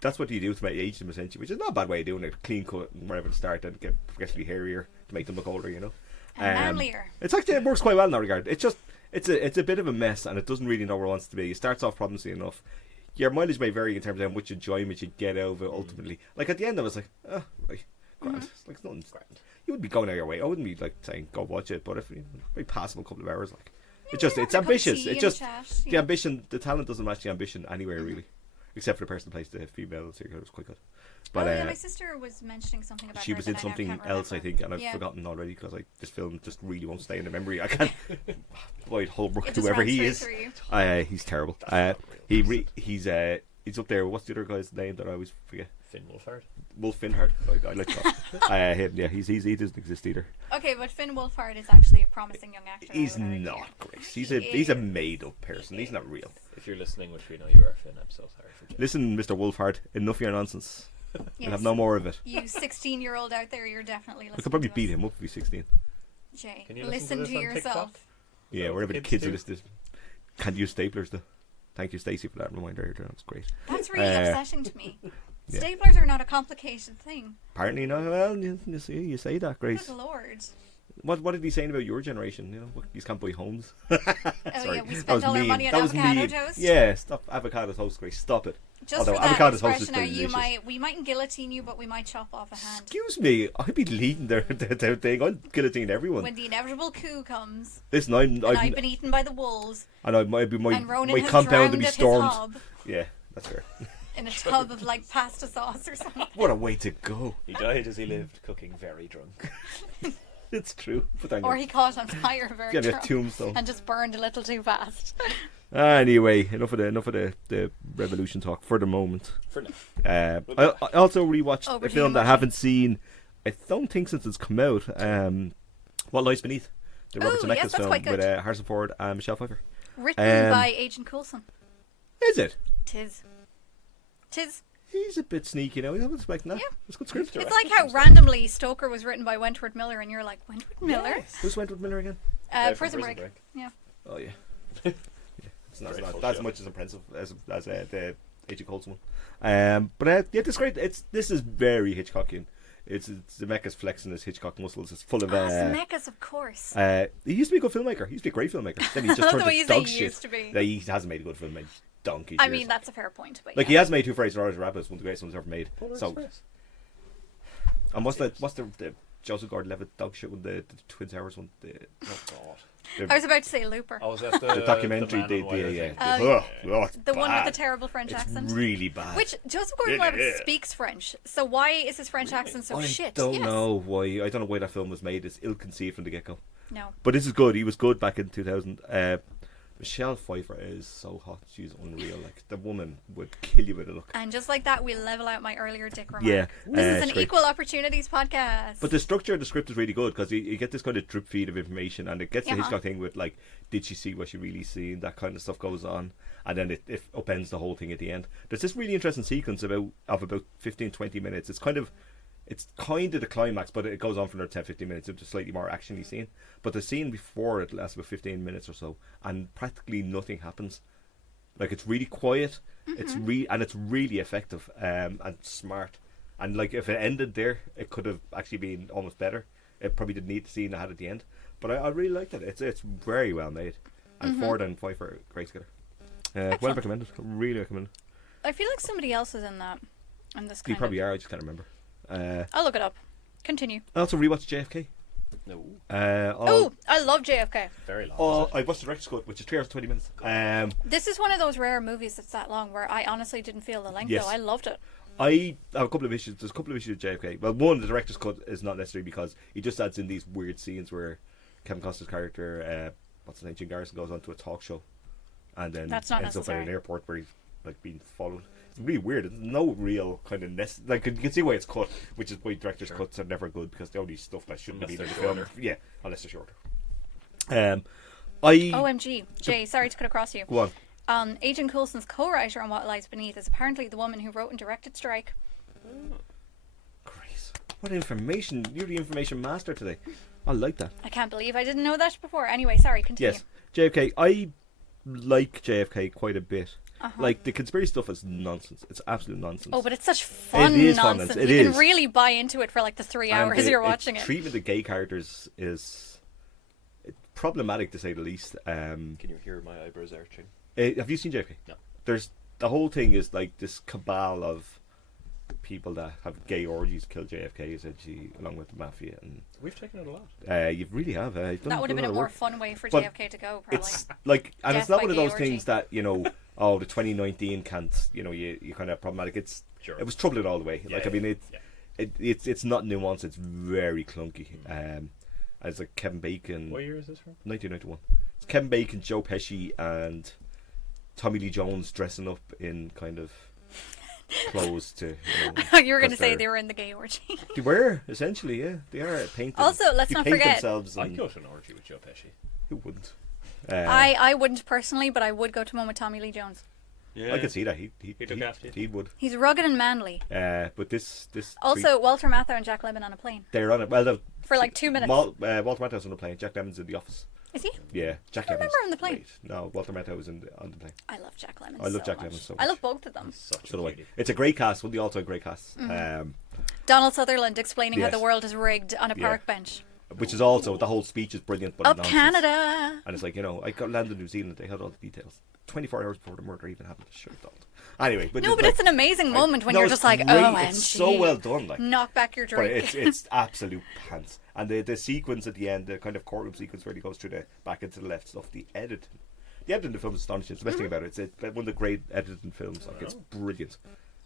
that's what you do to make age them essentially, which is not a bad way of doing it. Clean cut and wherever to start and get progressively hairier to make them look older, you know. And manlier. It's actually it works quite well in that regard. It's just it's a bit of a mess and it doesn't really know where it wants to be. It starts off promising enough. Your mileage may vary in terms of how much enjoyment you get out of it ultimately. Like at the end I was like, oh, right, grand. It's like nothing grand. You wouldn't be going out your way. I wouldn't be like saying go watch it, but if you very passable couple of hours like. It's ambitious. It's just the ambition. The talent doesn't match the ambition anywhere really, except for the person who plays the female serial killer. It was quite good. But my sister was mentioning something about she her was that in I something can't else, I remember. think, and I've forgotten already because this film just really won't stay in the memory. I can't. Lloyd Holbrook, It just whoever ran he straight is, through you. he's terrible. He's up there. What's the other guy's name that I always forget? Finn Wolfhard. Wolf Finhard. I like that. Him. Yeah, he doesn't exist either. Okay, but Finn Wolfhard is actually a promising young actor. He's I would argue. not great. He's a made up person. He's not real. If you're listening, which we know you are, Finn, I'm so sorry for you. Listen, Mr. Wolfhard, enough of your nonsense. Yes. We'll have no more of it. You 16-year-old out there, you're definitely listening. I could probably to beat us. him up if he's 16. Jay, Can you listen this to on yourself. TikTok? Yeah, No, wherever the kids kids do. are listening. Can't use staplers though. Thank you, Stacey, for that reminder earlier. That's great. That's really upsetting to me. yeah. Staplers are not a complicated thing. Apparently not. Well, you say that, Grace. Good lord. What did he saying about your generation? You know, you can't buy homes. Oh Sorry, yeah, we that spent was all our mean. money on That was avocado mean. toast. Yeah, stop avocado toast, Grace. Stop it. Just Although for that avocado toast is expression, delicious. we mightn't guillotine you, but we might chop off a hand. Excuse me, I'd be leading their thing. I'd guillotine everyone. When the inevitable coup comes, Listen, and I've been eaten by the wolves, and I might be my and Ronan my has compound drowned to be at stormed. his hob Yeah, that's fair. in a tub of like pasta sauce or something. What a way to go. He died as he lived, cooking very drunk. It's true. Put on Or your, he caught on fire very get a drunk tombstone. and just burned a little too fast. Anyway, enough of the revolution talk for the moment. For now. I also rewatched Over a to film you, that I Marty. haven't seen. I don't think since it's come out. What Lies Beneath, the Robert Oh, Zemeckis yes, that's film quite with good. Harrison Ford and Michelle Pfeiffer. Written by Agent Coulson. Is it? Tis. He's a bit sneaky now. I wasn't expecting that. Yeah. It's a good script. It's like how randomly Stoker was written by Wentworth Miller, and you're like, Wentworth Miller? Who's went with Miller again? From Prison Break. Yeah. Oh yeah. It's not Grateful as show. much as impressive as the Agent Coulson one. But yeah, it's great. This is very Hitchcockian. It's Zemeckis flexing his Hitchcock muscles. It's full of. Zemeckis, of course. He used to be a good filmmaker. He used to be a great filmmaker. Then he just I love turned the way to you say dog he shit. used to be. Yeah, he hasn't made a good film in donkeys. I years. mean, that's a fair point. But Like yeah. he has made Two Fridays for Rabbits, one of the greatest ones ever made. Polar So, Express. and what's the Joseph Gordon-Levitt dog shit with the Twin Towers one? Oh God. I was about to say Looper. Oh, was that The documentary the they man in white, I yeah. think? It's the one with bad. the terrible French It's accent. really bad. Which Joseph Gordon-Levitt speaks French, so why is his French accent so I shit? don't Yes. know why. I don't know why that film was made. It's ill-conceived from the get-go. No. But this is good. He was good back in 2000. Michelle Pfeiffer is so hot. She's unreal. Like the woman would kill you with a look. And just like that, we level out my earlier dick remark. Yeah, This is it's an great. equal opportunities podcast. But the structure of the script is really good because you get this kind of drip feed of information, and it gets the Uh-huh. Hitchcock thing with like, did she see what she really seen? That kind of stuff goes on, and then it upends the whole thing at the end. There's this really interesting sequence of about 15-20 minutes. It's kind of the climax, but it goes on for another 10-15 minutes. It's a slightly more actiony scene. But the scene before it lasts about 15 minutes or so, and practically nothing happens. Like it's really quiet. It's really effective and smart. And like if it ended there, it could have actually been almost better. It probably didn't need the scene it had at the end. But I really liked it. It's very well made. And Ford and Pfeiffer are great together. Well recommended. Really recommended. I feel like somebody else is in that. In this You kind probably of... are. I just can't remember. I'll look it up. Continue. I also rewatched JFK. No. Oh, I love JFK. Very long. I watched the director's cut, which is 3 hours and 20 minutes. This is one of those rare movies that's that long where I honestly didn't feel the length, Yes. though. I loved it. I have a couple of issues. There's a couple of issues with JFK. Well, one, the director's cut is not necessary because he just adds in these weird scenes where Kevin Costner's character, what's his name, Jim Garrison, goes onto a talk show and then That's not ends up at necessary. an airport where he's like being followed. It's really weird. There's no real kind of like you can see why it's cut, which is why director's cuts are never good because they only stuff that shouldn't Unless be in the they're film. shorter. Yeah, unless they're shorter. OMG. Jay, sorry to cut across you. Go on. Agent Coulson's co-writer on What Lies Beneath is apparently the woman who wrote and directed Strike. Grace, what information! You're the information master today. I like that. I can't believe I didn't know that before. Anyway, sorry, continue. Yes, JFK. I like JFK quite a bit. Like the conspiracy stuff is nonsense. It's absolute nonsense. Oh, but it's such fun It is fun, nonsense. it you is. can really buy into it for like the 3 hours you're watching it. Treatment of gay characters is problematic to say the least. Can you hear my eyebrows arching? Have you seen JFK? No. There's the whole thing is like this cabal of people that have gay orgies kill JFK essentially, along with the mafia, and We've taken it a lot. you really have. You've done That would have been a lot of more work. fun way for But JFK to go, probably. It's like, and Death it's not by one of gay those orgy. things that the 2019 can't, you kind of problematic. Sure. It was troubled all the way. Yeah, like I mean, yeah. it's not nuanced. It's very clunky. And it's like Kevin Bacon. What year is this from? 1991. It's Kevin Bacon, Joe Pesci, and Tommy Lee Jones dressing up in kind of clothes to. You were going to because say they're- they were in the gay orgy. They were essentially, yeah. They are painted. Also, let's they not paint forget- themselves. I'd And, go to an orgy with Joe Pesci. who wouldn't? I wouldn't personally, but I would go to one with Tommy Lee Jones. Yeah. I could see that. He look after you. He would. He's rugged and manly. But this Also, Walter Matthau and Jack Lemmon on a plane. they're on it. Well, For like 2 minutes. Walter Matthau's on the plane. Jack Lemmon's in the office. Is he? Yeah, Jack I Lemmon's. remember on the plane. Great. No, Walter Matthau was on the plane. I love Jack Lemmon. I love Jack much. Lemmon so I much. love both of them. Such So a do I. cutie. It's a great cast. One of the all-time great casts. Donald Sutherland explaining how Yes. the world is rigged on a Yeah. park bench. Which is also the whole speech is brilliant, but Up nonsense. Canada. And it's like I got landed in New Zealand. They had all the details. 24 hours before the murder even happened. Sure, don't. Anyway, but No, but it's an amazing moment when you're it's just like, great. oh, It's so well done. Like, knock back your but drink. it's absolute pants. And the sequence at the end, the kind of courtroom sequence where he goes through the back into the left stuff, the editing in the film is astonishing. It's the best thing about it. It's one of the great edited films. Like it's brilliant,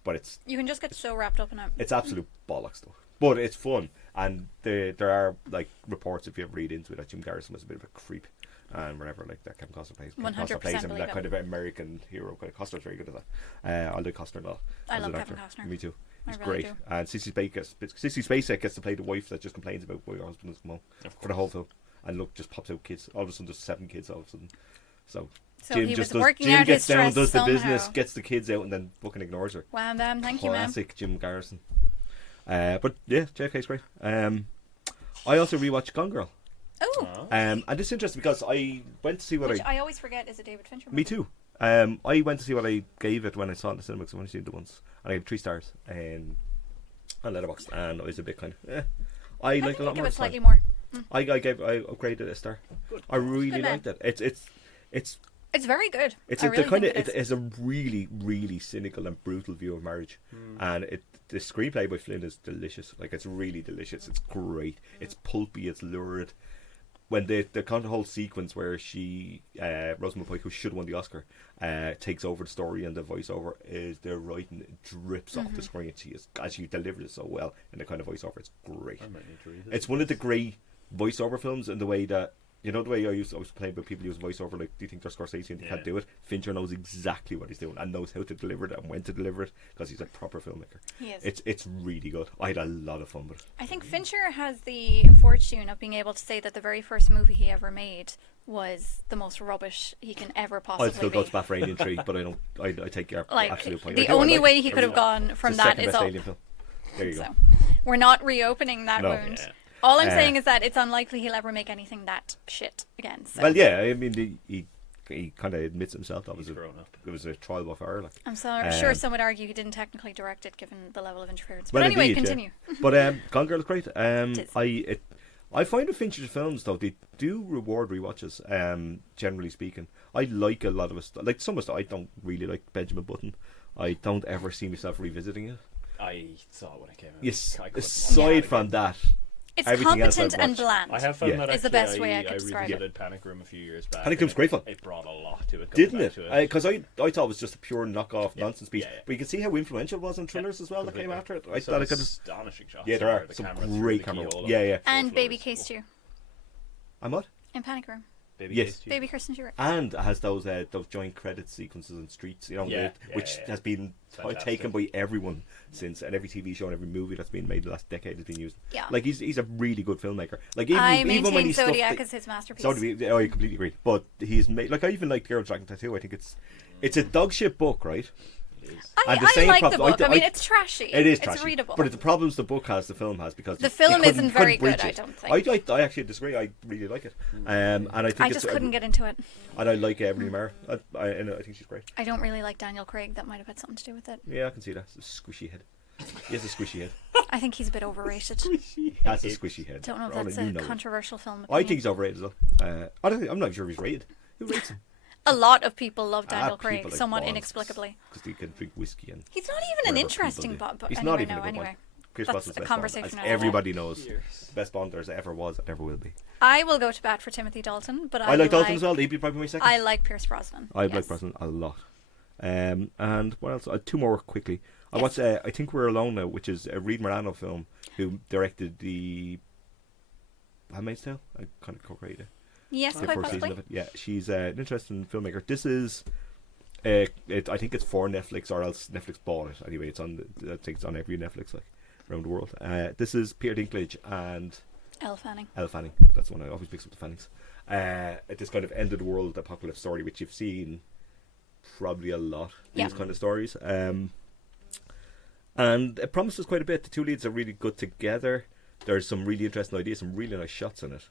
but You can just get so wrapped up in it. it's absolute bollocks though. But it's fun, and there are like reports if you ever read into it that Jim Garrison was a bit of a creep, and whatever like that Kevin Costner plays. Kevin 100% Costner plays him believe that it. kind of American hero. Kind of Costner's very good at that. I like Costner a lot. I as love an Kevin actor. Costner. Me too. I He's really great. do. And Sissy Spacek gets to play the wife that just complains about why her husband doesn't come home for the whole film. And look, just pops out kids. All of a sudden, there's 7 kids. All of a sudden, so So he was working Jim out gets his down, stress does the somehow. business, gets the kids out, and then fucking ignores her. Wham bam, thank you, man. Classic Jim Garrison. But yeah, JFK's great. I also rewatched Gone Girl. Oh, And this is interesting because I went to see what which I always forget is a David Fincher movie. Me too. I went to see what I gave it when I saw it in the cinema because I've only seen it once. And I gave it 3 stars on Letterboxd, and I was a bit kind of I liked it a lot give more. it this time. slightly more. I upgraded it a star. I really Good man. liked it. It's It's very good. It's I a, really the kind of think it is a really really cynical and brutal view of marriage, and the screenplay by Flynn is delicious. Like it's really delicious. It's great. It's pulpy. It's lurid. When the kind of whole sequence where she Rosamund Pike, who should have won the Oscar, takes over the story and the voiceover is the writing drips off the screen. She delivers it so well in the kind of voiceover. It's great. I might need to read it. It's one of the great voiceover films in the way that, you know, the way I was playing about people use voiceover, like, do you think they're Scorsese and they can't do it? Fincher knows exactly what he's doing and knows how to deliver it and when to deliver it because he's a proper filmmaker. He is. It's really good. I had a lot of fun with it. I think Fincher has the fortune of being able to say that the very first movie he ever made was the most rubbish he can ever possibly I'd still be. go to Bat for Alien 3, but I take your Like, absolute point. the I do, I only like way it. he I could have really gone like it. from It's the that second is best up. Alien film. There you go. So we're not reopening that No. wound. Yeah. All I'm saying is that it's unlikely he'll ever make anything that shit again. So. Well, yeah, I mean, he kind of admits himself that He's grown up. it was a trial by fire. Like. I'm sure some would argue he didn't technically direct it given the level of interference. But Well, anyway, indeed, continue. Yeah. But Gone Girl is great. is. I find with Fincher's films though they do reward rewatches. Generally speaking, I like a lot of it. Like some of it, I don't really like Benjamin Button. I don't ever see myself revisiting it. I saw it when it came out. Yes. I couldn't watch Aside it from again. that, It's Everything else competent I've and watched. bland. I have found Yeah. that Is the actually best way I could I describe it. revisited Panic Room a few years back. Panic Room's and great fun. It brought a lot to it. coming Didn't back it? to Because I thought it was just a pure knockoff Yeah. nonsense piece. Yeah, yeah. But you can see how influential it was in thrillers as well that came after it. I thought it could have. astonishing shots. Yeah, there where are the some camera through great the camera. keyhole Yeah, of yeah. four And Baby floors. Case 2 I'm what? in Panic Room. Baby Yes. Case 2. Baby Kirsten Stewart. And it has those joint credit sequences in Streets, you know, which has been Fantastic. taken by everyone since, and every TV show and every movie that's been made the last decade has been used. Yeah. Like he's a really good filmmaker. Like even I even when maintain he's stuff Zodiac that- as his masterpiece. So do we, I completely agree. But he's made like I even like Girl Dragon Tattoo. I think it's a dog shit book, right? It is. I and the same like the problem- book. I mean, it's trashy. It is It's trashy. readable. But the problems the book has, the film has, because The it film couldn't- isn't very couldn't bridge good, I it. don't think. I actually disagree. I really like it. And I think I it's just couldn't get into it. And I like Emily Marr. I think she's great. I don't really like Daniel Craig. That might have had something to do with it. Yeah, I can see that. It's a squishy head. He has a squishy head. I think he's a bit overrated. He has a squishy head. Don't know if Ronan, that's you a know it. controversial film. I think opinion. he's overrated as well. I'm not sure if he's rated. Who rates him? A lot of people love Daniel Craig, people like somewhat balls. inexplicably. Because he can drink whiskey and. He's not even an whatever interesting people do. but He's anyway, not even no, a good anyway. Bond. Chris That's Brosnan's a best conversation Bond, as I had. everybody knows. Years. Best Bond there's ever was and ever will be. I will go to bat for Timothy Dalton, but I like Dalton as well. He'd be probably my second. I like Pierce Brosnan. I yes. like Brosnan a lot. And what else? Two more quickly. I Yes. watched I Think We're Alone Now, which is a Reed Morano film who directed the Handmaid's Tale. I kind of co-created Yes, the quite first season possibly. of it. Yeah, she's an interesting filmmaker. This is, I think it's for Netflix, or else Netflix bought it. Anyway, it's on. I think it's on every Netflix like around the world. This is Peter Dinklage and Elle Fanning. Elle Fanning. That's the one I always mix up the Fannings. This kind of end of the world apocalypse story, which you've seen probably a lot. Yeah. These kind of stories. And it promises quite a bit. The two leads are really good together. There's some really interesting ideas, some really nice shots in it.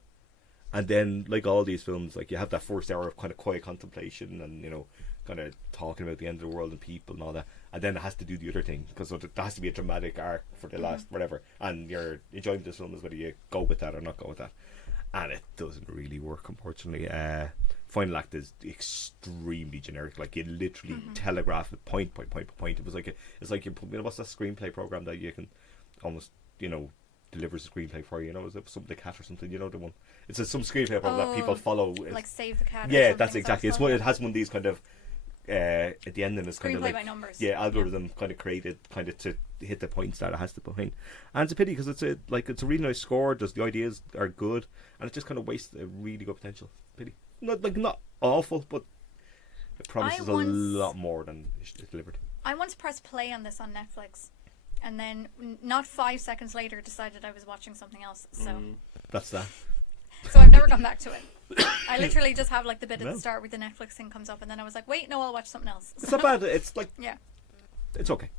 And then, like all these films, like you have that first hour of kind of quiet contemplation and, you know, kind of talking about the end of the world and people and all that. And then it has to do the other thing, because there has to be a dramatic arc for the last whatever. And your enjoyment of this film is whether you go with that or not go with that. And it doesn't really work, unfortunately. Final act is extremely generic. Like you literally telegraph it point. It was like it's like what's that screenplay program that you can almost, you know, delivers a screenplay for you. You know, is it something the cat or something? You know the one. It's some screenplay program that people follow. Like Save the Cat. or Yeah, something, that's is that exactly. what It's one. It has one of these kind of at the end, and it's kind of Screenplay like by numbers. yeah, algorithm kind of created kind of to hit the points that it has to behind. And it's a pity because it's a really nice score. Just the ideas are good, and it just kind of wastes a really good potential. Pity. Not awful, but it promises a lot more than it delivered. I once pressed play on this on Netflix, and then not 5 seconds later decided I was watching something else. So, That's that. so I've never gone back to it. I literally just have like the bit at No. the start where the Netflix thing comes up, and then I was like, wait, no, I'll watch something else. It's not bad. It's like Yeah. it's okay.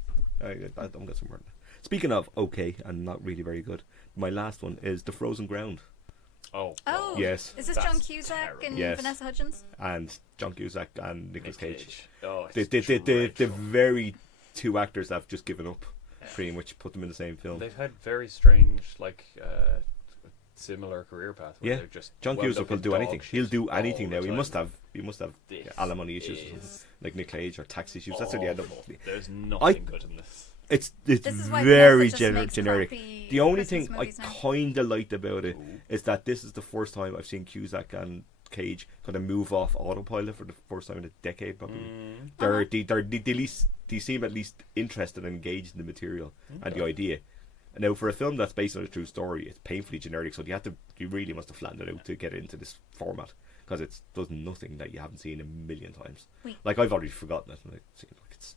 I don't get some word. Speaking of okay and not really very good, my last one is The Frozen Ground. Oh. Oh, Yes. Is this That's John Cusack terrible. and Yes. Vanessa Hudgens? And John Cusack and Nicolas Cage. Oh, The it's dreadful. very two actors that have just given up, pretty much put them in the same film. They've had very strange, like, similar career path. Where Yeah. they're just John wound Cusack up will in do dog anything. shit He'll do all anything the now. He time. must have This alimony issues or is something, like Nick Cage or tax issues. That's what he end up. awful. There's nothing good in this. It's This is why very Vanessa just makes generic. crappy The only Christmas thing I movies now. kind of liked about it is that this is the first time I've seen Cusack and Cage kind of move off autopilot for the first time in a decade, probably. They seem at least interested and engaged in the material and the idea. And now, for a film that's based on a true story, it's painfully generic. So you really must have flattened it out to get it into this format, because it does nothing that you haven't seen a million times. Oui. Like I've already forgotten it, and it seems like it's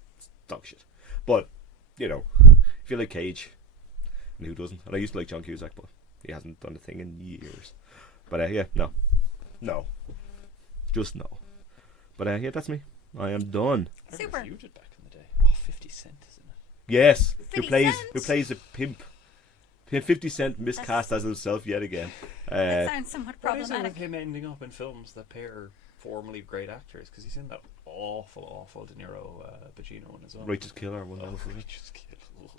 dog shit. But you know, if you like Cage, and who doesn't? And I used to like John Cusack, but he hasn't done a thing in years. But yeah, no, just no. But yeah, that's me. I am done. I Super. reviewed it back in the day. Oh, 50 Cent is in it. Yes, 50 who plays a pimp. 50 Cent miscast as himself yet again. It sounds somewhat What is it with problematic. him ending up in films that pair formerly great actors? Because he's in that awful De Niro Pacino one as well. Righteous Killer, one Oh, else. Righteous Killer.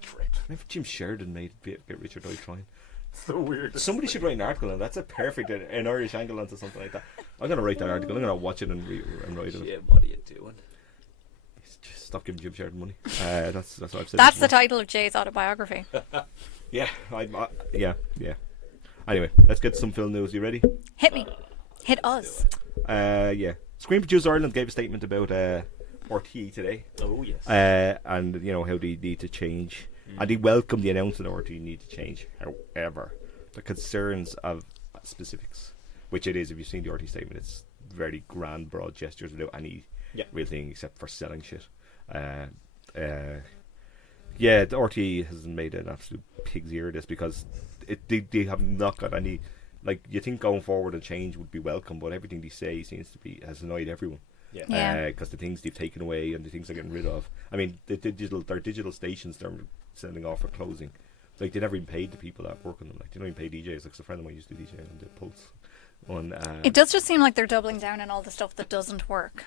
Dreadful. Remember Jim Sheridan made Get Rich or Die Trying? It's the weirdest. Somebody should write an article, and that's a perfect an Irish angle onto something like that. I'm gonna write that article. I'm gonna watch it and write it. Jim, what are you doing? Just stop giving Jim Sheridan money. That's what I've said. That's the title of Jay's autobiography. Yeah, yeah. Anyway, let's get some film news. You ready? Hit me. Hit us. Yeah. Screen Producers Ireland gave a statement about RTE today. Oh yes. And how they need to change. And they welcome the announcement that RTE need to change. However, the concerns of specifics, which it is, if you've seen the RTE statement, it's very grand, broad gestures without any real thing except for selling shit. The RTE has made an absolute pig's ear of this because they have not got any. Like, you think going forward a change would be welcome, but everything they say seems to be has annoyed everyone. Yeah. Because the things they've taken away and the things they're getting rid of. I mean, their digital stations they're sending off for closing. Like, they never even paid the people that work on them. Like, they don't even pay DJs. Like, a friend of mine used to DJ on the Pulse. It does just seem like they're doubling down on all the stuff that doesn't work.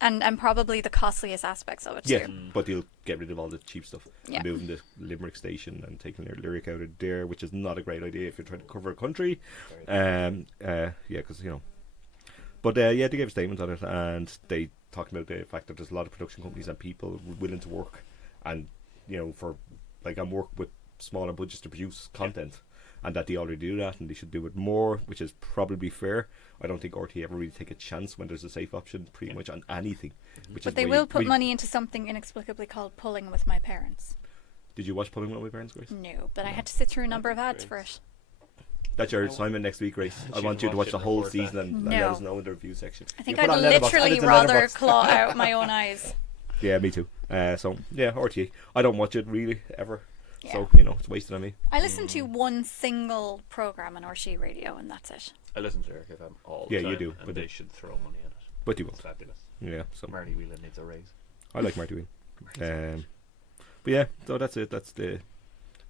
And probably the costliest aspects of it too. Yeah, but they'll get rid of all the cheap stuff. Yeah. Moving the Limerick station and taking their lyric out of there, which is not a great idea if you're trying to cover a country. Because But they gave a statement on it, and they talked about the fact that there's a lot of production companies and people willing to work, and and work with smaller budgets to produce content, and that they already do that, and they should do it more, which is probably fair. I don't think RT ever really take a chance when there's a safe option, pretty much on anything. But they will put money into something inexplicably called Pulling with My Parents. Did you watch Pulling with My Parents, Grace? No, but I had to sit through a number of ads for it. That's your assignment next week, Grace. I want you to watch the whole season and let us know in the review section. I think You put I'd on Letterboxd, literally add it to rather Letterboxd. claw out my own eyes. Yeah, me too. RTA. I don't watch it really ever. Yeah. So, it's wasted on me. I listen to one single program on RC Radio, and that's it. I listen to Eric FM all the Yeah, time. you do, And but they should throw money at it. But you It's won't. fabulous. Yeah, so Marty Whelan needs a raise. I like Marty Wing. But yeah, so that's it. That's the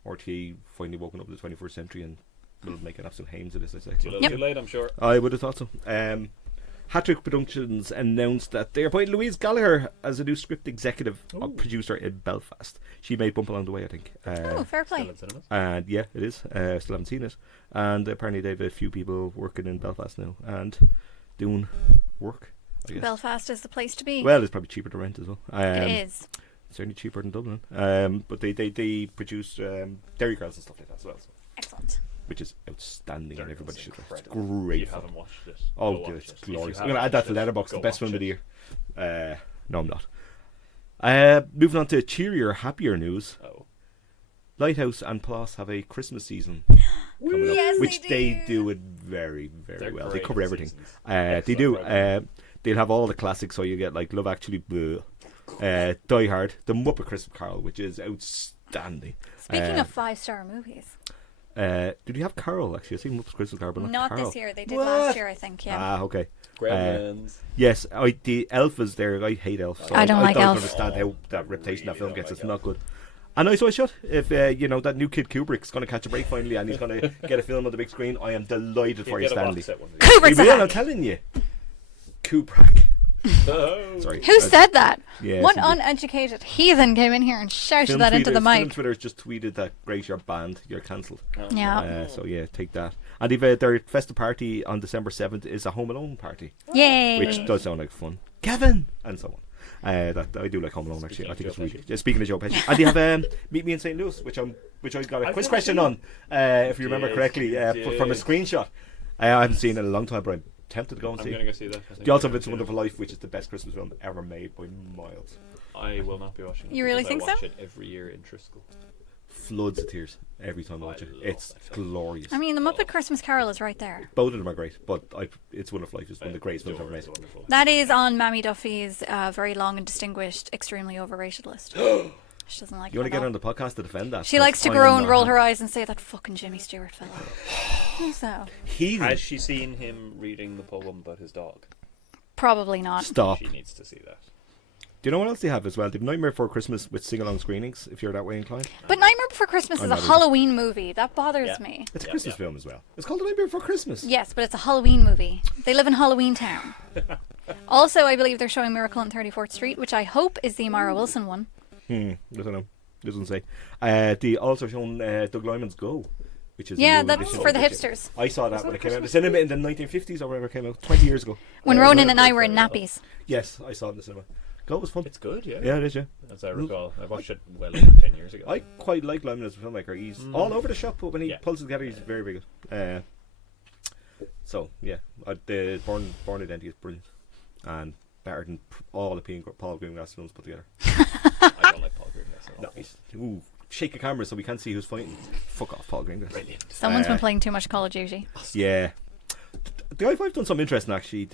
RTA finally woken up in the 21st century and will make an absolute hames of this, I say. Too little, too late, I'm sure. I would have thought so. Hattrick Productions announced that they appointed Louise Gallagher as a new script executive producer in Belfast. She made Bump Along the Way, I think. Fair play. Still in cinemas. And yeah, it is. Still haven't seen it. And apparently they have a few people working in Belfast now and doing work, I guess. Belfast is the place to be. Well, it's probably cheaper to rent as well. It is. Certainly cheaper than Dublin. But they produce Dairy Girls and stuff like that as well. So, Excellent. which is outstanding, and Dairy everybody Girl's should. It's incredible. great. You fun. haven't watched it. Oh, Go dude, watch it's it. If glorious. you I'm gonna add haven't that to watched it, Letterboxd, the go best watch film of the it. year. No, I'm not. Moving on to cheerier, happier news. Oh. Lighthouse and Plus have a Christmas season coming up, Yes, which they they do it very, very They're well. They great cover everything. seasons. They Excellent do. programming. They'll have all the classics, so you get like Love Actually, Die Hard, The Muppet Christmas Carol, which is outstanding. Speaking of 5-star movies, did you have Carol actually? I've seen Muppet Christmas Carol, but not Carol. this year. They did What? last year, I think. Yeah. Ah, okay. Gremlins. Yes, the Elf is there. I hate Elf. So I don't like Elf. understand how that reputation that film Really gets. don't It's like not good. And so I should. If that new kid Kubrick's going to catch a break finally, and he's going to get a film on the big screen, I am delighted for you, Get a box Stanley. set one of these. He Kubrick's will, I'm back. telling you. Kubrick. Oh. Sorry. Who said that? Yeah, What somebody- uneducated heathen came in here and shouted that into the Film mic? Twitters just tweeted that, Grace, you're banned. You're cancelled. Yeah. So yeah, take that. And their festive party on December 7th is a Home Alone party, Yay. which does sound like fun. Kevin! And so on. That I do like Home Alone, actually. Speaking I of think it's Joe really... Pesci. Speaking of Joe Pesci. And they have Meet Me in St. Louis, which I got a I've quiz never question seen. on, if you remember Did, correctly, from a did. screenshot. I haven't seen it in a long time, but I'm tempted to go and I'm see going it. to go see that. I think The Also I'm of It's a gonna see Wonderful Life, which is the best Christmas film ever made by miles. it. I will not be watching it. You really because think I watch so? it every year in Triskel. Floods of tears every time I watch it. love It's that film. glorious. I mean, the Muppet Christmas Carol is right there. Both of them are great, but It's Wonderful Life is one of the greatest films ever Adore made. It's Wonderful. That is on Mammy Duffy's very long and distinguished, extremely overrated list. She doesn't like You it want to at get her all. on the podcast to defend that? She likes to groan, roll her eyes, and say that fucking Jimmy Stewart fella. Who's that? Heathen. Has she seen him reading the poem about his dog? Probably not. Stop. She needs to see that. Do you know what else they have as well? They have Nightmare Before Christmas with sing-along screenings, if you're that way inclined. But Nightmare Before Christmas I'm is a not either. Halloween movie. That bothers Yeah. me. It's a Yeah, Christmas yeah. film as well. It's called The Nightmare Before Christmas. Yes, but it's a Halloween movie. They live in Halloween Town. Also, I believe they're showing Miracle on 34th Street, which I hope is the Amara Wilson one. I don't know. Doesn't say. They also shown Doug Lyman's Go, which is a Yeah, new that's edition for of the it. hipsters. I saw that when it came out in the cinema in the 1950s or whenever it came out, 20 years ago. When Uh, Ronan and I were in nappies. Yes, I saw it in the cinema. Go, it was fun. It's good, yeah. Yeah, it is, yeah. As I recall, I watched it well over 10 years ago. I quite like Lyman as a filmmaker. He's all over the shop, but when he Yeah. pulls it together, he's very, very good. So, yeah, the Born Identity is brilliant. And better than all the Paul Greengrass films put together. I don't like Paul Greengrass at all. No, ooh, shake the camera so we can't see who's fighting. Fuck off, Paul Greengrass. Brilliant. Someone's been playing too much Call of Duty. Yeah. The i5 done something interesting, actually.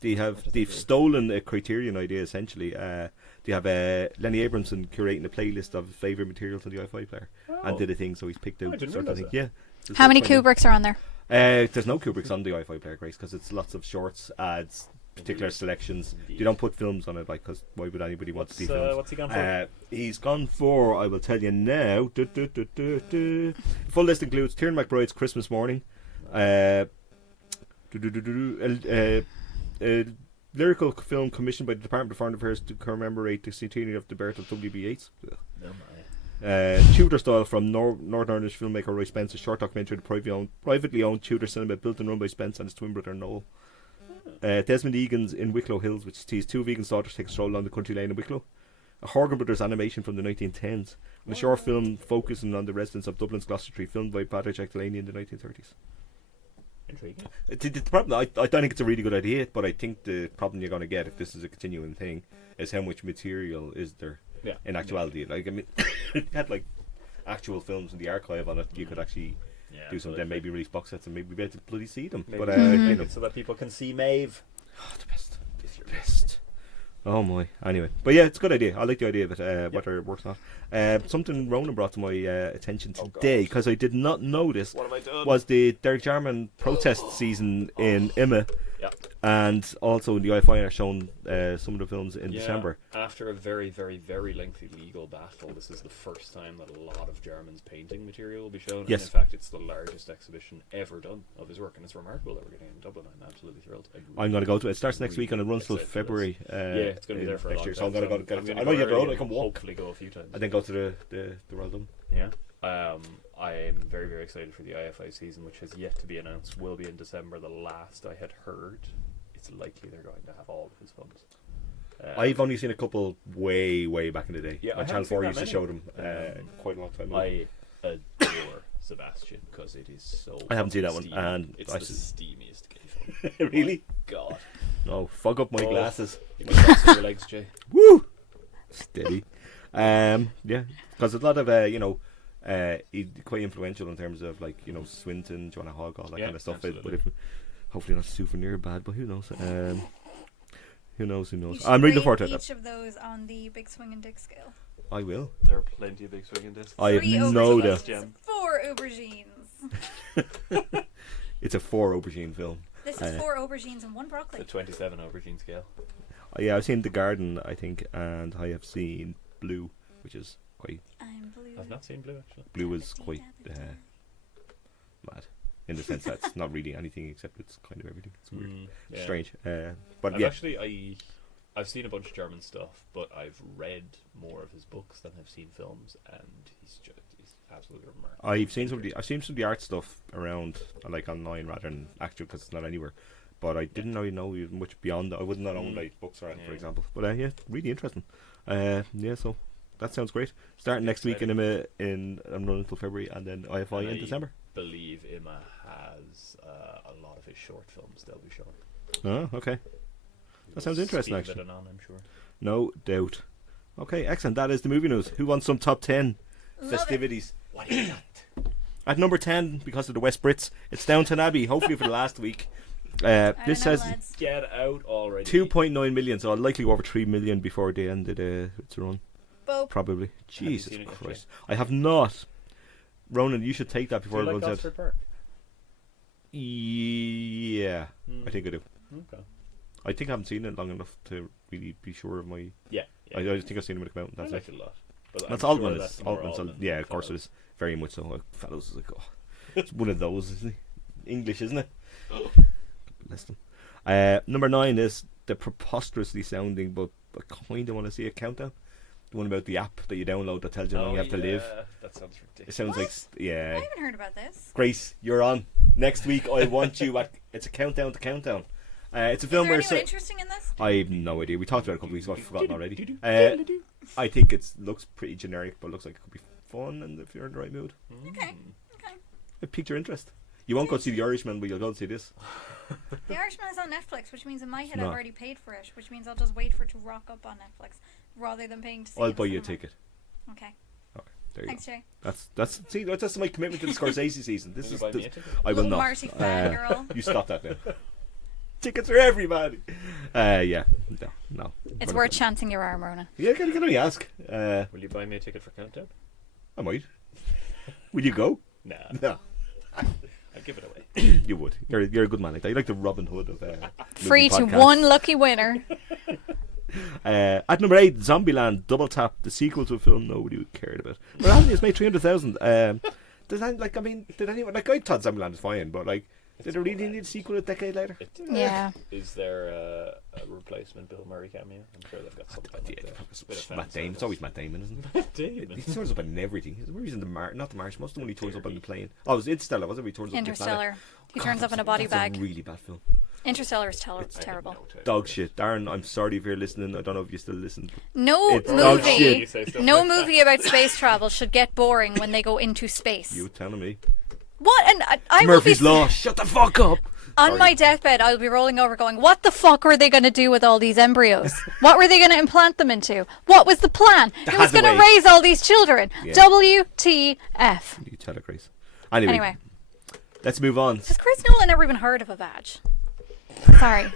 They've stolen a Criterion idea, essentially. They have Lenny Abramson curating a playlist of favourite material to the i5 player. And did a thing, so he's picked out I didn't certain realise things. that. Yeah. How many quite Kubricks are on there? There's no Kubricks on the i5 player, Grace, because it's lots of shorts, ads, particular selections. Indeed. They don't put films on it, like, because why would anybody want to see films? What's he gone for? He's gone for, I will tell you now. Full list includes Tiernan McBride's Christmas Morning, a lyrical film commissioned by the Department of Foreign Affairs to commemorate the centenary of the birth of W.B. Yeats. No, my. Tudor style from Northern Irish filmmaker Roy Spence's short documentary, the privately owned Tudor cinema built and run by Spence and his twin brother Noel. Desmond Egan's In Wicklow Hills, which sees two vegan daughters take a stroll down the country lane in Wicklow. A Horgan Brothers animation from the 1910s. And a short film focusing on the residents of Dublin's Gloucester Street, filmed by Padre Jack Delaney in the 1930s. Intriguing. The problem, I don't think it's a really good idea, but I think the problem you're going to get if this is a continuing thing is how much material is there in actuality. Like, I mean, it had like actual films in the archive on it. You could actually do some, then maybe release box sets and maybe be able to bloody see them. Maybe But you know, so that people can see Maeve. the best. The best. Oh my. Anyway, but yeah, it's a good idea. I like the idea of it. Whether it works or not. Something Ronan brought to my attention today, because I did not know this, What have I done? was the Derek Jarman protest season in Imma. Yeah. And also the i5 are shown some of the films in December. After a very, very, very lengthy legal battle, this is the first time that a lot of Jarman's painting material will be shown. Yes. And in fact, it's the largest exhibition ever done of his work, and it's remarkable that we're getting it in Dublin. I'm absolutely thrilled. I'm going to go to it. It starts next week and it runs till excited for February. it's going to be there for a next long year. time. So I'm going to go to get I'm it. gonna I go might get early road. I and can walk. hopefully go a few times. And then go to the Raldum. Yeah. I'm very, very excited for the IFI season, which has yet to be announced. Will be in December. The last I had heard, it's likely they're going to have all of his films. I've only seen a couple way back in the day. Yeah, I When Channel haven't seen 4 that used to many. show them quite a long time ago. I adore Sebastian because it is so. I haven't seen that one, steamy. and it's I the s- steamiest gay film. Really? God. No, fog up my Oh. glasses. You might cross your legs, Jay. Woo! Steady. Yeah, because there's a lot of he's quite influential in terms of like Swinton, Joanna Hogg, all that Yeah, kind of stuff. absolutely. But hopefully not souvenir bad, but who knows? Who knows? You should I'm really rate looking forward to it. each of those on the big swing and dick scale. I will. There are plenty of big swinging discs. I have 3 no aubergines, doubt. 4 aubergines. It's a 4 aubergine film. This is 4 aubergines and 1 broccoli. The 27 aubergine scale. Yeah, I've seen The Garden, I think, and I have seen Blue, which is quite. I'm blue. I've not seen Blue actually. Blue is quite mad in the sense that it's not really anything except it's kind of everything. It's weird, Yeah. strange. But I've yeah, actually I've seen a bunch of German stuff, but I've read more of his books than I've seen films, and he's absolutely remarkable. I've seen some of the art stuff around, like online rather than actual, because it's not anywhere. But I didn't really know much beyond that. I would not own like books or anything, for Yeah. example. But yeah, really interesting. So that sounds great. Starting next week in I'm running until February, and then IFI And in I December. believe Imma has a lot of his short films they'll be showing. Oh, okay. That sounds interesting, Speak of actually. it anon, I'm sure. No doubt. Okay, excellent. That is the movie news. Who wants some top 10 Love festivities? What is that? At number 10, because of the West Brits, it's Downton Abbey, hopefully for the last week. I This don't know, says lads. Get out already. 2.9 million, so I'll likely go over 3 million before the end of its run. Bo, Probably. you Jesus seen it yet, Christ. I have not. Ronan, you should take that Do before you it like runs out. Gosford Park? Yeah, I think I do. Okay. I think I haven't seen it long enough to really be sure of my. Yeah. I think I've seen it when it came out. I That's like it. it a lot. But That's I'm Altman. sure Is that's more Altman. So, Altman yeah, than of course it Fellows. is. Very much so. Fellows is like, oh, it's one of those, isn't it? English, isn't it? Bless them. Number 9 is the preposterously sounding, but I kind of want to see a countdown. The one about the app that you download that tells you how long you have to live. That sounds It ridiculous. sounds like, I yeah. haven't heard about this. Grace, you're on. Next week, I want you at. It's a countdown to countdown. It's a Is film there where anyone interesting in this? I have no idea. We talked about it a couple weeks ago. I've forgotten already. I think it looks pretty generic, but looks like it could be fun, and if you're in the right mood, Okay. it piqued your interest. You won't go see The Irishman, but you'll go and see this. The Irishman is on Netflix, which means in my head No. I've already paid for it, which means I'll just wait for it to rock up on Netflix rather than paying to see it I'll in buy you a cinema. ticket. Okay. Okay, there you Thanks, go. Jay. That's my commitment to the Scorsese season. This Will is you buy me a ticket? I will Little not. Marty fangirl. You stop that now. Tickets for everybody. Yeah, no. It's worth chancing your arm, Rona. Yeah, can only ask. Will you buy me a ticket for Countdown? I might. Will you go? Nah. No. I'd give it away. You would. You're a good man like that. You're like the Robin Hood of Free movie to podcasts. one lucky winner. At number 8, Zombieland Double Tap, the sequel to a film nobody cared about. But Anthony has made 300,000. Did anyone I thought Zombieland is fine, but like, did it really need a sequel a decade later? Yeah. Is there a replacement Bill Murray cameo? I'm sure they've got something like that. Bit of fan Matt Damon. It's service. always Matt Damon, isn't it? Matt Damon. He turns up in everything. He's in not the Martian. Most of the one he turns up on the plane. Oh, it was Interstellar, was it? He turns up on the planet. Interstellar. He turns up in a body That's bag. a really bad film. Interstellar is terrible. Dog shit. Darren, I'm sorry if you're listening. I don't know if you still listen. No It's dog movie. shit. No movie about space travel should get boring when they go into space. You telling me? What? And I will Murphy's be Law. Shut the fuck up. on Sorry. my deathbed. I'll be rolling over, going, "What the fuck were they going to do with all these embryos? What were they going to implant them into? What was the plan? Who was going to Hathaway. raise all these children? Yeah. WTF?" You tell her, Grace. Anyway, let's move on. Has Chris Nolan ever even heard of a badge? Sorry.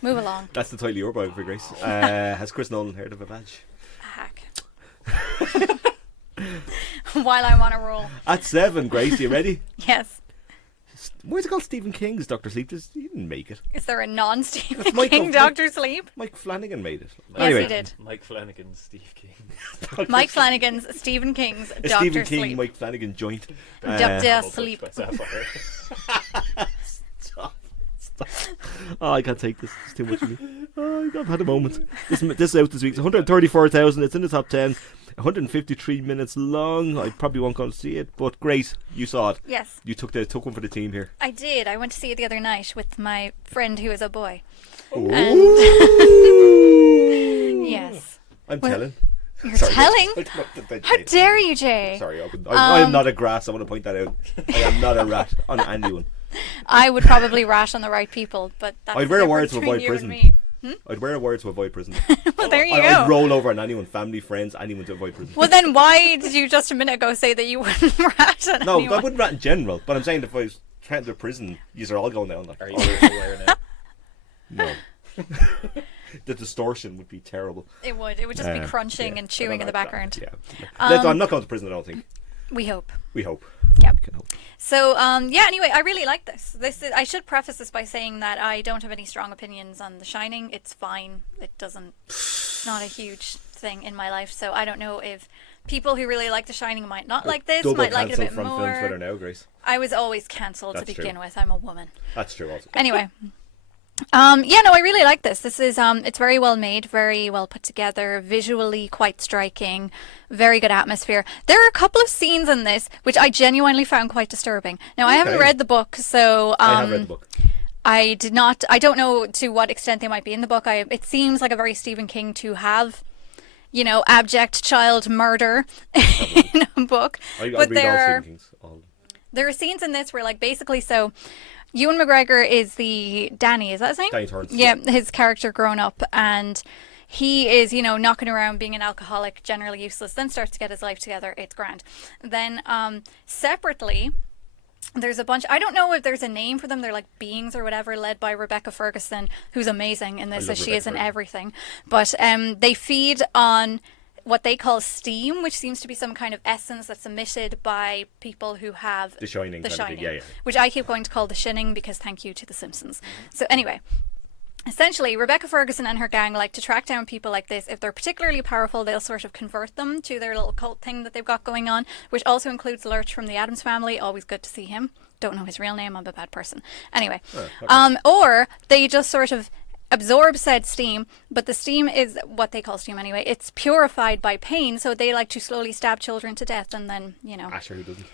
Move along. That's the title of your biography, Grace. Has Chris Nolan heard of a badge? Hack. While I'm on a roll. At 7, Grace, you ready? Yes. Why is it called Stephen King's Doctor Sleep? He didn't make it. Is there a non-Stephen Michael- King Doctor Sleep? Mike Flanagan made it. Yes, Anyway, he did. Mike Flanagan, Steve King. Mike Flanagan's Stephen King's a Doctor Stephen King, Sleep. Mike Flanagan joint. Doctor Almost Sleep. by Sapphire. Stop. Oh, I can't take this. It's too much for me. Oh, I've had a moment. This is out this week. It's 134,000. It's in the top 10. 153 minutes long. I probably won't go to see it, but Grace, you saw it. Yes, You took one for the team here. I did. I went to see it the other night with my friend who is a boy. Ooh. Yes. I'm Well, telling. You're Sorry, telling? that's- How dare you, Jay? Sorry, I am not a grass. I want to point that out. I am not a rat on anyone. I would probably rat on the right people, but that's I'd the wear a difference word to between avoid you prison. and me. I'd wear a word to avoid prison. Well, there you I'd go. roll over on anyone, family, friends, anyone to avoid prison. Well, then why did you just a minute ago say that you wouldn't rat on No, anyone? I wouldn't rat in general, but I'm saying if I was trying to prison, these are all going down. Like, Are you aware now? no. The distortion would be terrible. It would. It would just be crunching Yeah, and chewing in the background. Yeah. I'm not going to prison, I don't think. We hope. We hope. Yep. We can hope. So, yeah, anyway, I really like this. I should preface this by saying that I don't have any strong opinions on The Shining. It's fine. It's not a huge thing in my life. So I don't know if people who really like The Shining might not like this, Double might like it a cancel bit from film Twitter more. now, Grace. I was always cancelled to That's begin true. with. I'm a woman. That's true also. Anyway. Yeah, no, I really like this. This is it's very well made, very well put together, visually quite striking, very good atmosphere. There are a couple of scenes in this which I genuinely found quite disturbing. Now, I haven't Okay. read the book, so I have read the book. I did not. I don't know to what extent they might be in the book. It seems like a very Stephen King to have, abject child murder in a book. I but read all Stephen King's. there are scenes in this where, like, basically, so Ewan McGregor is the Danny. Is that his name? Danny Torrance. Yeah, his character grown up, and he is, knocking around being an alcoholic, generally useless. Then starts to get his life together. It's grand. Then, separately, there's a bunch. I don't know if there's a name for them. They're like beings or whatever, led by Rebecca Ferguson, who's amazing in this, love as she Rebecca is in Ferguson. everything. But they feed on what they call steam, which seems to be some kind of essence that's emitted by people who have The Shining. The kind of thing. Shining, Yeah. which I keep going to call The Shinning because thank you to The Simpsons. So anyway, essentially, Rebecca Ferguson and her gang like to track down people like this. If they're particularly powerful, they'll sort of convert them to their little cult thing that they've got going on, which also includes Lurch from the Addams Family. Always good to see him. Don't know his real name. I'm a bad person. Anyway, or they just sort of absorb said steam, but the steam is what they call steam anyway. It's purified by pain, so they like to slowly stab children to death, and then Asher, who doesn't?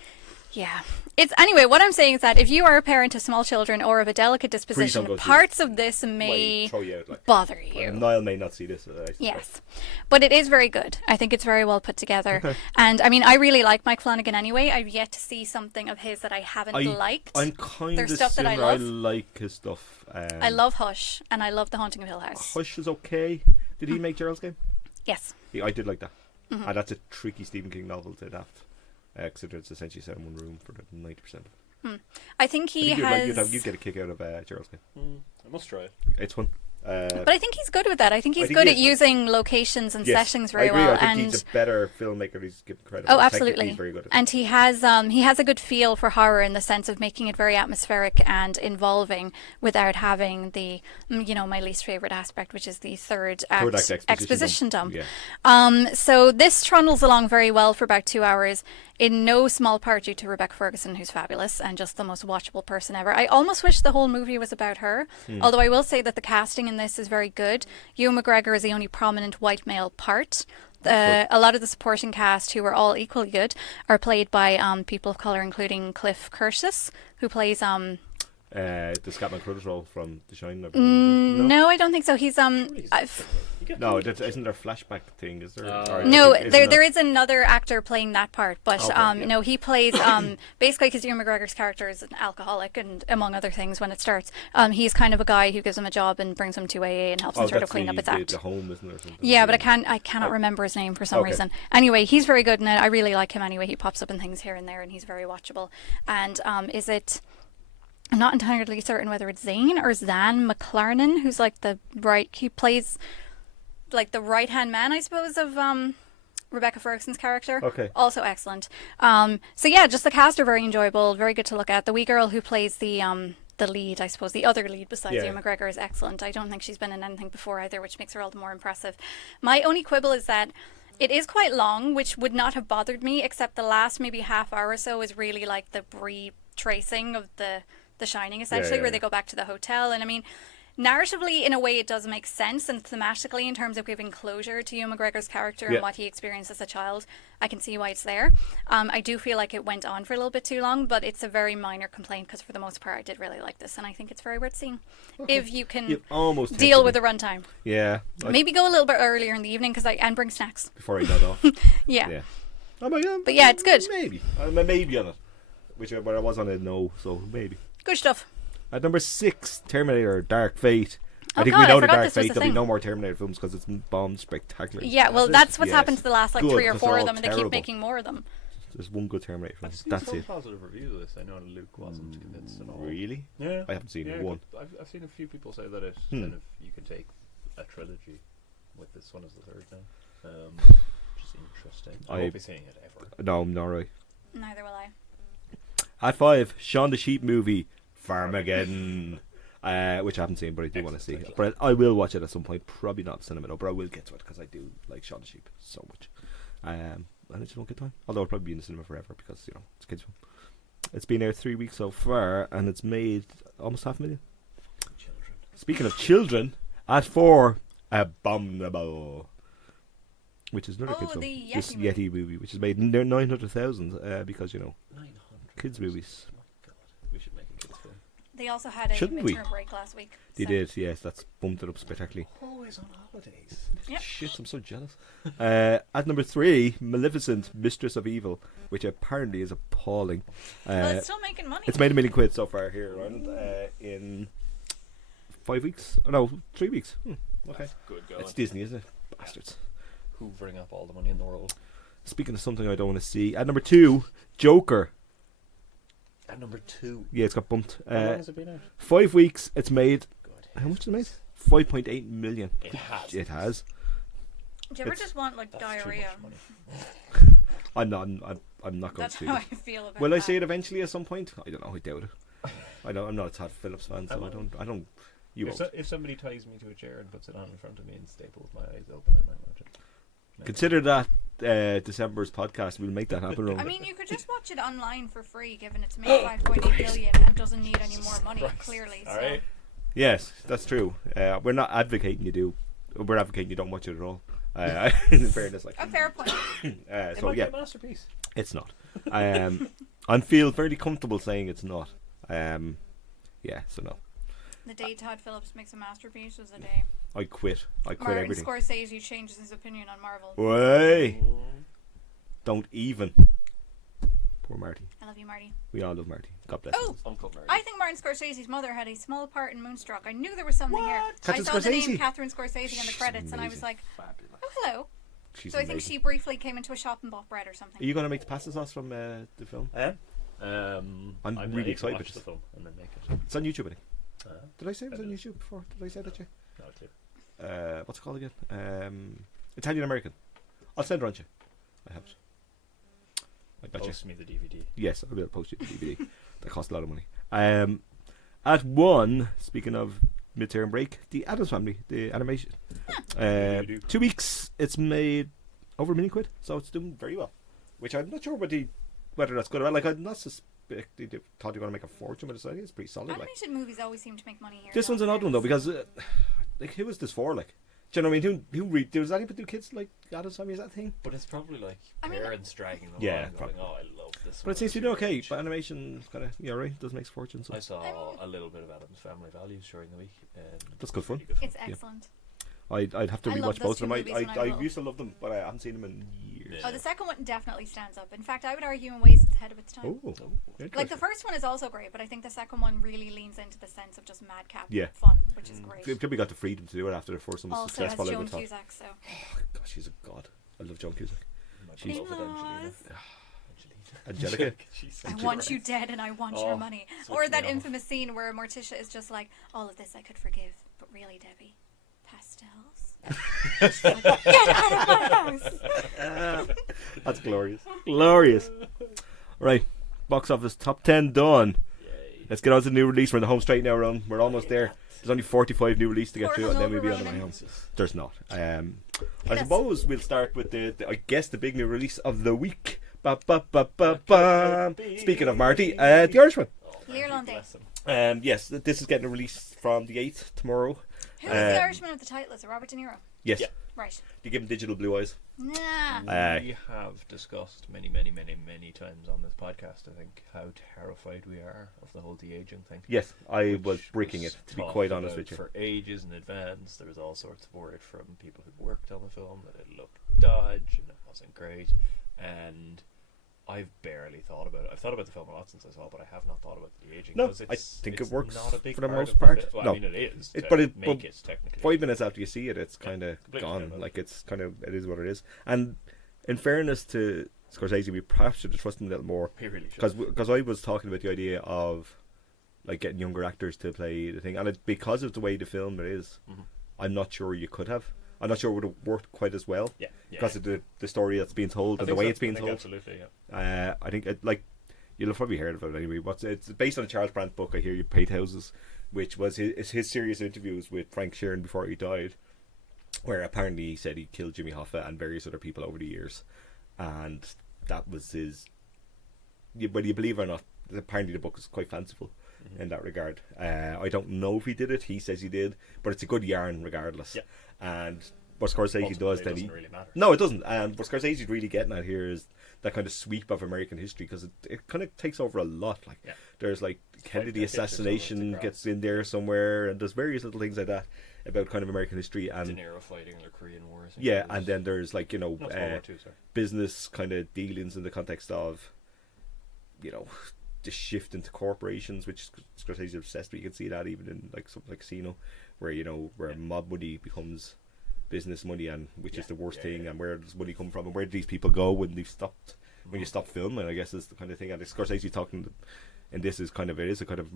Yeah. It's anyway, what I'm saying is that if you are a parent of small children or of a delicate disposition, go see parts of this may Throw you out, like. bother you. Niall may not see this. I suspect. Yes. But it is very good. I think it's very well put together. And I mean, I really like Mike Flanagan anyway. I've yet to see something of his that I haven't liked. I'm kind There's of stuff that I similar. love. like his stuff. I love Hush and I love The Haunting of Hill House. Hush is okay. Did he make Gerald's Game? Yes. Yeah, I did like that. And that's a tricky Stephen King novel to adapt. Considering it's essentially set in one room for the 90%. I think he has... You'd get a kick out of Gerald's Game. I must try it. It's fun. But I think he's good with that. I think he's think good he at is. using locations and settings very I agree. well. I think and he's a better filmmaker. He's given credit. oh, Technically, absolutely. He's very good at And he has a good feel for horror in the sense of making it very atmospheric and involving without having the my least favorite aspect, which is the third act exposition dump. Yeah. So this trundles along very well for about 2 hours. In no small part due to Rebecca Ferguson, who's fabulous and just the most watchable person ever. I almost wish the whole movie was about her. Although I will say that the casting in this is very good. Ewan McGregor is the only prominent white male part. A lot of the supporting cast, who are all equally good, are played by people of colour, including Cliff Curtis, who plays... the Scatman Crothers role from The Shining. No, I don't think so. He's No, isn't there a flashback thing? Is there? No, there is another actor playing that part, but no, he plays basically because Ewan McGregor's character is an alcoholic, and among other things, when it starts, he's kind of a guy who gives him a job and brings him to AA and helps him sort of clean up his act. The home, isn't there? Or something? Yeah, but I cannot remember his name for some reason. Anyway, he's very good in it. I really like him anyway. He pops up in things here and there, and he's very watchable. And is it? I'm not entirely certain whether it's Zane or Zan McLarnon, who's like he plays like the right hand man, I suppose, of Rebecca Ferguson's character. Okay. Also excellent. So yeah, just the cast are very enjoyable, very good to look at. The wee girl who plays the lead, I suppose, the other lead besides Ewan McGregor, is excellent. I don't think she's been in anything before either, which makes her all the more impressive. My only quibble is that it is quite long, which would not have bothered me, except the last maybe half hour or so is really like the retracing of the Shining, essentially, where they go back to the hotel. And I mean, narratively, in a way, it does make sense, and thematically, in terms of giving closure to Ewan McGregor's character and what he experienced as a child, I can see why it's there. I do feel like it went on for a little bit too long, but it's a very minor complaint, because for the most part, I did really like this, and I think it's very worth seeing. If you can deal with the runtime. Yeah. Maybe go a little bit earlier in the evening, and bring snacks. Before he got off. Yeah. Oh, but yeah, it's good. Maybe. Maybe on it. But I was on it, no, so maybe. Good stuff. At number 6, Terminator Dark Fate. I think God, we know I the forgot Dark this was Fate. a There'll be thing. no more Terminator films because it's bombed spectacularly. Yeah, well, that's what's happened to the last Good, 3 or 'cause 4 they're of all them, and they terrible. keep making more of them. There's one good Terminator film. I've seen That's some it. positive reviews of this. I know Luke wasn't convinced at all. Really? Yeah. I haven't seen one. I've seen a few people say that it kind of you can take a trilogy with this one as the third now. Which is interesting. I won't be seeing it ever. No, I'm not right. Neither will I. At 5, Shaun the Sheep movie, Farmageddon. Which I haven't seen, but I do want to see. But I will watch it at some point. Probably not cinema, but I will get to it because I do like Shaun the Sheep so much. And I just won't get time. Although it'll probably be in the cinema forever because it's kids' film. It's been there 3 weeks so far, and it's made almost 500,000. Children. Speaking of children, at 4, Abominable, which is another kids' film. The This Yeti Yeti movie, which has made 900,000 because 900. kids' movies. Oh my god, we should make a kids' film. They also had a Shouldn't we? midterm break last week. They so- did, yes. That's bumped it up spectacularly. Always on holidays. Yep. Shit, I'm so jealous. At number 3, Maleficent, Mistress of Evil, which apparently is appalling. Well, it's still making money. It's made £1 million so far here in Ireland in 5 weeks. Oh, no, 3 weeks. Okay. That's good going. It's Disney, isn't it? Bastards. Hoovering up all the money in the world. Speaking of something I don't want to see, at number 2, Joker. At number 2. Yeah, it's got bumped. How long has it been out? 5 weeks, it's made. Good. How much is it made? 5.8 million. It has. It has. Do you ever it's- just want like That's diarrhea? too much money. I'm not going That's to see how it. I feel about Will I that. see it eventually at some point? I don't know. I doubt it. I'm not a Todd Phillips fan, so I don't. You won't. If somebody ties me to a chair and puts it on in front of me and staples my eyes open, I might watch it. Consider that December's podcast. We'll make that happen. Roman. I mean, you could just watch it online for free, given it's made 5.8 billion and doesn't need any more money, clearly. So. Alright. Yes, that's true. We're not advocating you do. We're advocating you don't watch it at all. In fairness, like A fair point. It so might yeah, be a masterpiece. it's not. I feel very comfortable saying it's not. Yeah, so no. The day Todd Phillips makes a masterpiece was the day I quit Martin everything. Scorsese changes his opinion on Marvel. Way! Don't even. Poor Marty. I love you, Marty. We all love Marty. God bless Oh, him. Uncle Mary. I think Martin Scorsese's mother had a small part in Moonstruck. I knew there was something here. Catherine I saw the Scorsese? name Catherine Scorsese in the She's credits, and I was amazing. like, Fabulous. oh, hello. She's So I think amazing. she briefly came into a shop and bought bread or something. Are you going to make the pasta sauce from the film? I am. I'm I really need to excited watch about the this. film and then make it. It's on YouTube, I think. Uh, Did I say it was I on did. YouTube before? Did I say that to you? not clear. What's it called again? Italian American. I'll send it on to you. I have it. I got you. Post me the DVD. Yes, I'll be able to post you the DVD. That costs a lot of money. At 1, speaking of midterm break, the Addams Family, the animation. 2 weeks, it's made over £1 million, so it's doing very well. Which I'm not sure whether that's good or bad. Like, I'm not suspecting they thought they were going to make a fortune, but it's pretty solid. Like. Animated movies always seem to make money here. This though, one's an in odd one though fairness. because like who is this for? Like, do you know what I mean? Who does anybody do kids like Addams Family? Is that a thing? But it's probably like I mean, parents dragging them Yeah, along going, probably. oh, I love this But one. it seems to be It's okay. huge." But animation kind of right does make fortune. So I saw a little bit of Adam's Family Values during the week. That's good fun. Really good It's fun. excellent. I'd have to I love rewatch those both two of them. movies when I I was little. used to love them, but I haven't seen them in years. Yeah. Oh, the second one definitely stands up. In fact, I would argue in ways it's ahead of its time. Oh, Oh. Like the first one is also great, but I think the second one really leans into the sense of just madcap Yeah. fun, which is great. They probably got the freedom to do it after the first one was Also has successful. I Joan would thought. Cusack, so Gosh, she's a god. I love Joan Cusack. My She's- beloved Angelina. Yes. Angelica. She's I so want great. you dead and I want Oh, your money. switch Or me that off. infamous scene where Morticia is just like, all of this I could forgive, but really, Debbie, pastels? She's like, get out of my house! That's glorious. Glorious. Right. Box office top 10 done. Yay. Let's get on to the new release. We're in the home straight now, Ron. We're almost there. There's only 45 new releases to get Poor through, and then we'll be hungover on the way Ronan. home. There's not. I Yes. suppose we'll start with I guess, the big new release of the week. Ba, ba, ba, ba, ba. Speaking of Marty, The Irishman. Oh, Lear Marty, Lundy. bless him. Yes, this is getting a release from the 8th tomorrow. Who is the Irishman with the title? Is it Robert De Niro? Yes. Yeah. Right. You give him digital blue eyes. Nah. We have discussed many times on this podcast, I think, how terrified we are of the whole de-aging thing. Yes, I which was breaking was it, to be talked quite honest about with you. For ages in advance, there was all sorts of word from people who worked on the film that it looked dodge and it wasn't great. And I've barely thought about it. I've thought about the film a lot since I saw it, but I have not thought about the de-aging. No, 'cause I it's, think it's it works not a big for the part most of part. Well, No. I mean, it is. It- to but it- make but it technically. 5 minutes after you see it, it's kind of completely gone. different. Like, it's kind of, it is what it is. And in fairness to Scorsese, we perhaps should have trusted him a little more. We really should. Because I was talking about the idea of like getting younger actors to play the thing, and because of the way the film is, Mhm. I'm not sure you could have. I'm not sure it would have worked quite as well Yeah. because of the story that's being told I and the think way so. it's being I think told. Absolutely, yeah. I think like you'll have probably heard of it anyway. It's based on a Charles Brandt book. I hear you paid houses, which was his serious interviews with Frank Sheeran before he died, where apparently he said he killed Jimmy Hoffa and various other people over the years, and that was his. Whether you believe it or not, apparently the book is quite fanciful in that regard. I don't know if he did it. He says he did, but it's a good yarn regardless. Yeah. And what Scorsese Ultimately, does, it then doesn't really matter. no, it doesn't. And what Scorsese's really getting at here is that kind of sweep of American history, because it kind of takes over a lot. Like Yeah. there's like Kennedy decades or so assassination to gets in there somewhere, and there's various little things like that about kind of American history. De And Niro fighting in the Korean War. I think yeah, it was. and then there's like No, it's World War II, sorry. business kind of dealings in the context of the shift into corporations, which Scorsese is obsessed with. You can see that even in like something like Casino, where where mob money becomes business money, and which is the worst thing, and where does money come from, and where do these people go when you stop filming? I guess is the kind of thing. And Scorsese talking, and this is kind of it is a kind of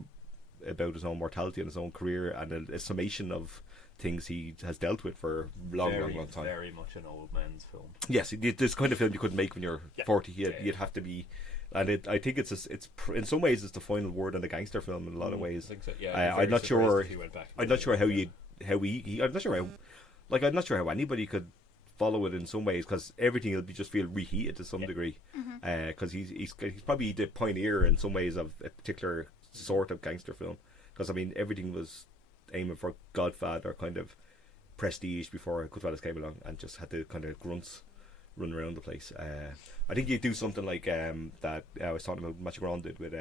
about his own mortality and his own career, and a summation of things he has dealt with for a long time. Very much an old man's film. Yes, this kind of film you couldn't make when you're Yeah. 40. Yeah. You'd have to be, and I think it's in some ways it's the final word on a gangster film in a lot of I ways. think so. Yeah, I'm not sure. If he went back I'm not sure how I'm not sure how anybody could follow it in some ways, because everything will just feel reheated to some degree. Because he's probably the pioneer in some ways of a particular sort of gangster film. Because I mean everything was aiming for Godfather kind of prestige before Goodfellas came along, and just had the kind of grunts running around the place. I think you do something like that I was talking about Magic Ron did with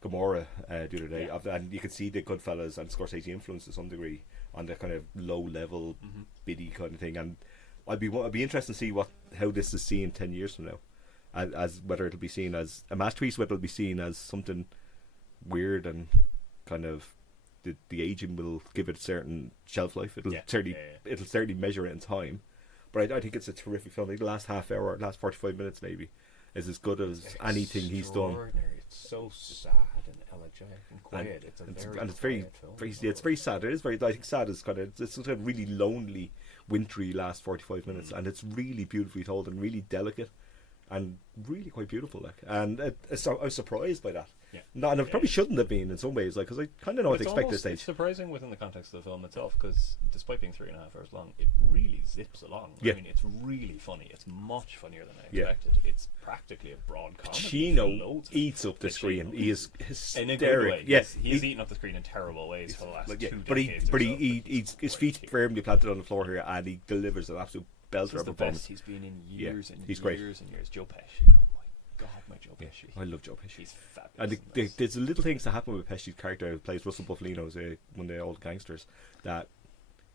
Gomorrah the other day, and you could see the Goodfellas and Scorsese influence to some degree on the kind of low level biddy kind of thing. And I'd be interested to see how this is seen 10 years from now, as whether it'll be seen as a masterpiece, whether it'll be seen as something weird and kind of the aging will give it a certain shelf life. It'll certainly measure it in time. But I think it's a terrific film. I think the last half hour, last 45 minutes maybe, is as good as anything he's done. It's so sad and elegiac and quiet. It's very it's very sad. It is very. I think sad is kind of it's sort of really lonely, wintry last 45 minutes, and it's really beautifully told and really delicate, and really quite beautiful. And I was surprised by that. Yeah. No, and it probably shouldn't have been in some ways, because I kind of know what to expect at this stage. It's surprising within the context of the film itself, because despite being 3.5 hours long, it really zips along. Yeah. I mean, it's really funny. It's much funnier than I expected. It's practically a broad comedy. Pacino eats up the screen. He is hysterical. In a good way. Yeah, he's eaten up the screen in terrible ways for the last 2 decades. But his feet firmly planted on the floor here, and he delivers an absolute belter He's of the a performance. best he's been in years and he's years great. and years. Joe Pesci. Oh my God, my Joe Pesci. I love Joe Pesci. He's fabulous. And there's little things that happen with Pesci's character, who plays Russell Buffalino, as one of the old gangsters, that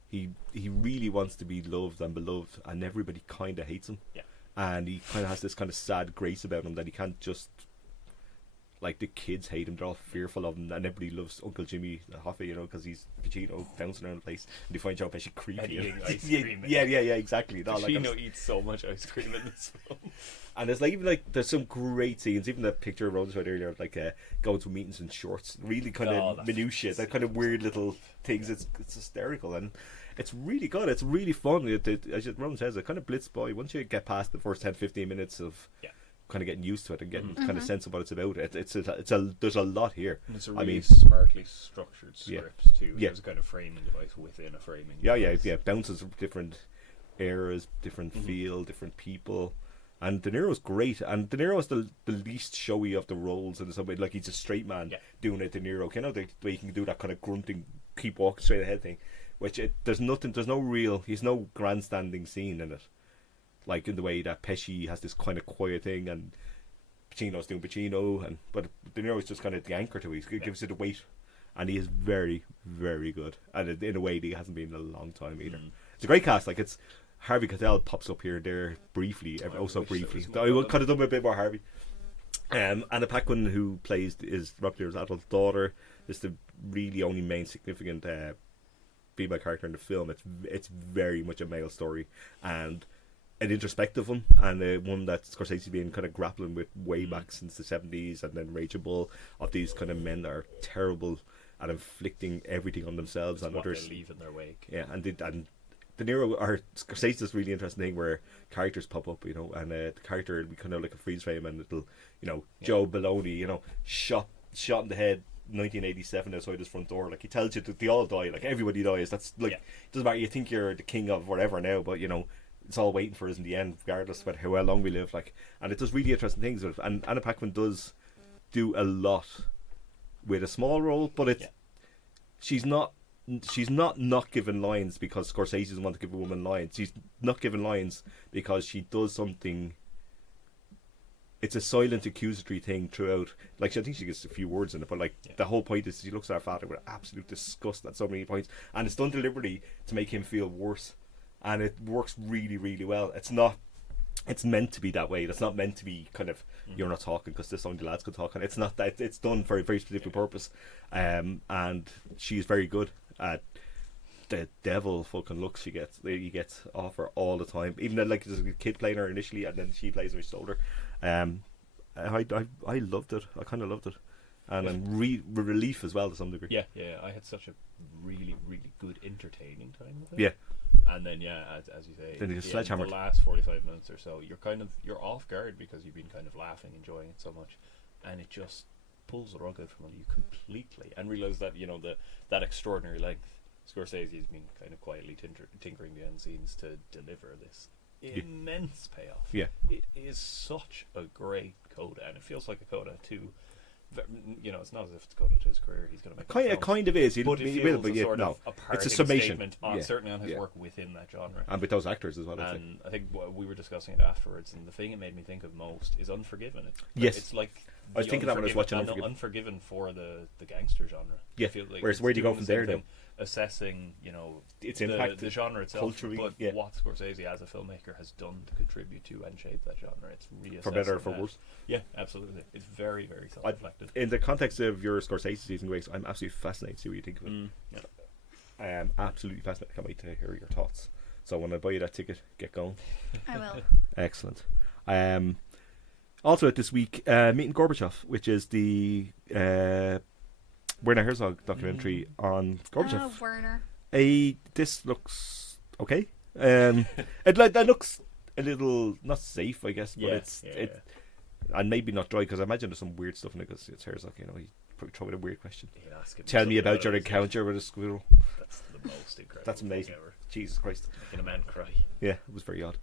he really wants to be loved and beloved, and everybody kind of hates him. Yeah. And he kind of has this kind of sad grace about him that he can't just, like, the kids hate him, they're all fearful of him, and everybody loves Uncle Jimmy Hoffa, because he's Pacino bouncing around the place, and they find Joe Pesci creepy. And eating ice cream. Yeah, exactly. Pacino eats so much ice cream in this film. And there's there's some great scenes, even the picture Rose showed earlier, like going to meetings in shorts, really kind of minutiae, that kind of weird little things. It's hysterical, and it's really good. It's really fun. As Ron says, it kind of blitzes by once you get past the first 10-15 minutes of kind of getting used to it and getting kind of sense of what it's about. There's a lot here. And it's a really smartly structured script too. Yeah. There's a kind of framing device within a framing. Yeah. Bounces of different eras, different feel, different people. And De Niro's great, and De Niro's the least showy of the roles in some way. Like, he's a straight man doing a De Niro, the way he can do that kind of grunting, keep walking straight ahead thing. Which he's no grandstanding scene in it, like in the way that Pesci has this kind of quiet thing, and Pacino's doing Pacino, but De Niro's just kind of the anchor to it. He gives it a weight, and he is very, very good, and in a way that he hasn't been in a long time either. It's a great cast. Like, it's Harvey Keitel pops up here and there briefly, briefly. I could have done a bit more Harvey. Anna Paquin, who is Robert De Niro's adult daughter, is the really only main significant female character in the film. It's very much a male story, and an introspective one, and one that Scorsese's been kind of grappling with way back since the 70s, and then Raging Bull, of these kind of men that are terrible at inflicting everything on themselves and others. They leave in their wake. Yeah, and De Niro, or Scorsese, this really interesting thing where characters pop up, and the character will be kind of like a freeze frame, and it'll, Joe Baloney, shot in the head, 1987 outside his front door. Like, he tells you that they all die. Like, everybody dies. That's like, it doesn't matter. You think you're the king of whatever now, but it's all waiting for us in the end, regardless of how long we live. Like, and it does really interesting things with it. And Anna Paquin does do a lot with a small role, but she's not given lines because Scorsese doesn't want to give a woman lines. She's not given lines because she does something. It's a silent accusatory thing throughout. Like, I think she gets a few words in it, but the whole point is she looks at her father with absolute disgust at so many points, and it's done deliberately to make him feel worse, and it works really, really well. It's meant to be that way. It's not meant to be kind of you're not talking because this only the lads can talk, and it's not that. It's done for a very specific purpose, and she's very good at the devil fucking looks he gets off her all the time. Even though there's a kid playing her initially, and then she plays on his shoulder. I loved it. I kind of loved it, and I'm relief as well to some degree. Yeah. I had such a really, really good entertaining time with it. Yeah. And then as you say, then the last 45 minutes or so, you're off guard because you've been kind of laughing, enjoying it so much, and it just pulls the rug out from under you completely, and realize that that extraordinary length. Scorsese has been kind of quietly tinkering behind the scenes to deliver this immense payoff. Yeah, it is such a great coda, and it feels like a coda to it's not as if it's cut to his career. He's going to make It kind of is. but it He feels will, but a sort no. of a It's a parting summation. statement on, Yeah. certainly on his Yeah. work within that genre. And with those actors as well, I think. And I think we were discussing it afterwards, and the thing it made me think of most is Unforgiven. Yes. It's like I was thinking that when I was watching Unforgiven Unforgiven. for the gangster genre. Yeah. I feel like Whereas it's where do you go doing from the same there, thing, assessing, Its the impact genre itself, culturally, but yeah. what Scorsese as a filmmaker has done to contribute to and shape that genre. It's reassessing For better or for that. worse. Yeah, absolutely. It's very, very self-reflective. In the context of your Scorsese season, Grace, I'm absolutely fascinated to see what you think of it. Yeah. I am absolutely fascinated. Can't wait to hear your thoughts. So when I buy you that ticket, get going. I will. Excellent. Also, this week, Meeting Gorbachev, which is the Werner Herzog documentary on Gorbachev. Oh, Werner. This looks okay. That looks a little not safe, I guess, but and maybe not dry, because I imagine there's some weird stuff in it, because it's Herzog. He probably throw in a weird question. He'd ask him Tell me something about your it, isn't it? encounter with a squirrel. That's the most incredible. That's amazing. thing ever. Jesus Christ. Making a man cry. Yeah, it was very odd.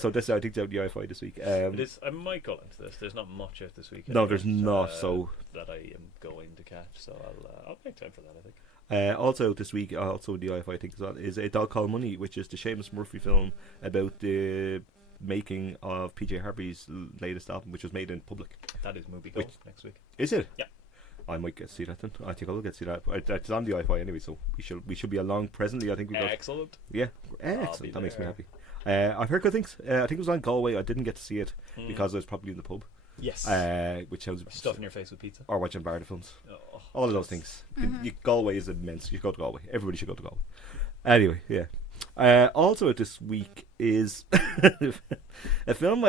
So this, I think, out the IFI this week. It is. I might go into this. There's not much out this week. No, anyway, there's not. So that I am going to catch. So I'll make time for that, I think. also this week, also the IFI, I think, is A Dog Called Money, which is the Seamus Murphy film about the making of PJ Harvey's latest album, which was made in public. That is movie gold next week. Is it? Yeah. I might get to see that then. I think I'll get to see that. It's on the IFI anyway, so we should be along presently. I think we got. Excellent. Yeah, be excellent. That makes me there. happy. I've heard good things. I think it was on Galway. I didn't get to see it because I was probably in the pub. Yes. Which sounds Stuffing your face with pizza. or watching Barda films. Oh, All of those things. Galway is immense. You should go to Galway. Everybody should go to Galway. Anyway, yeah. Also this week is a film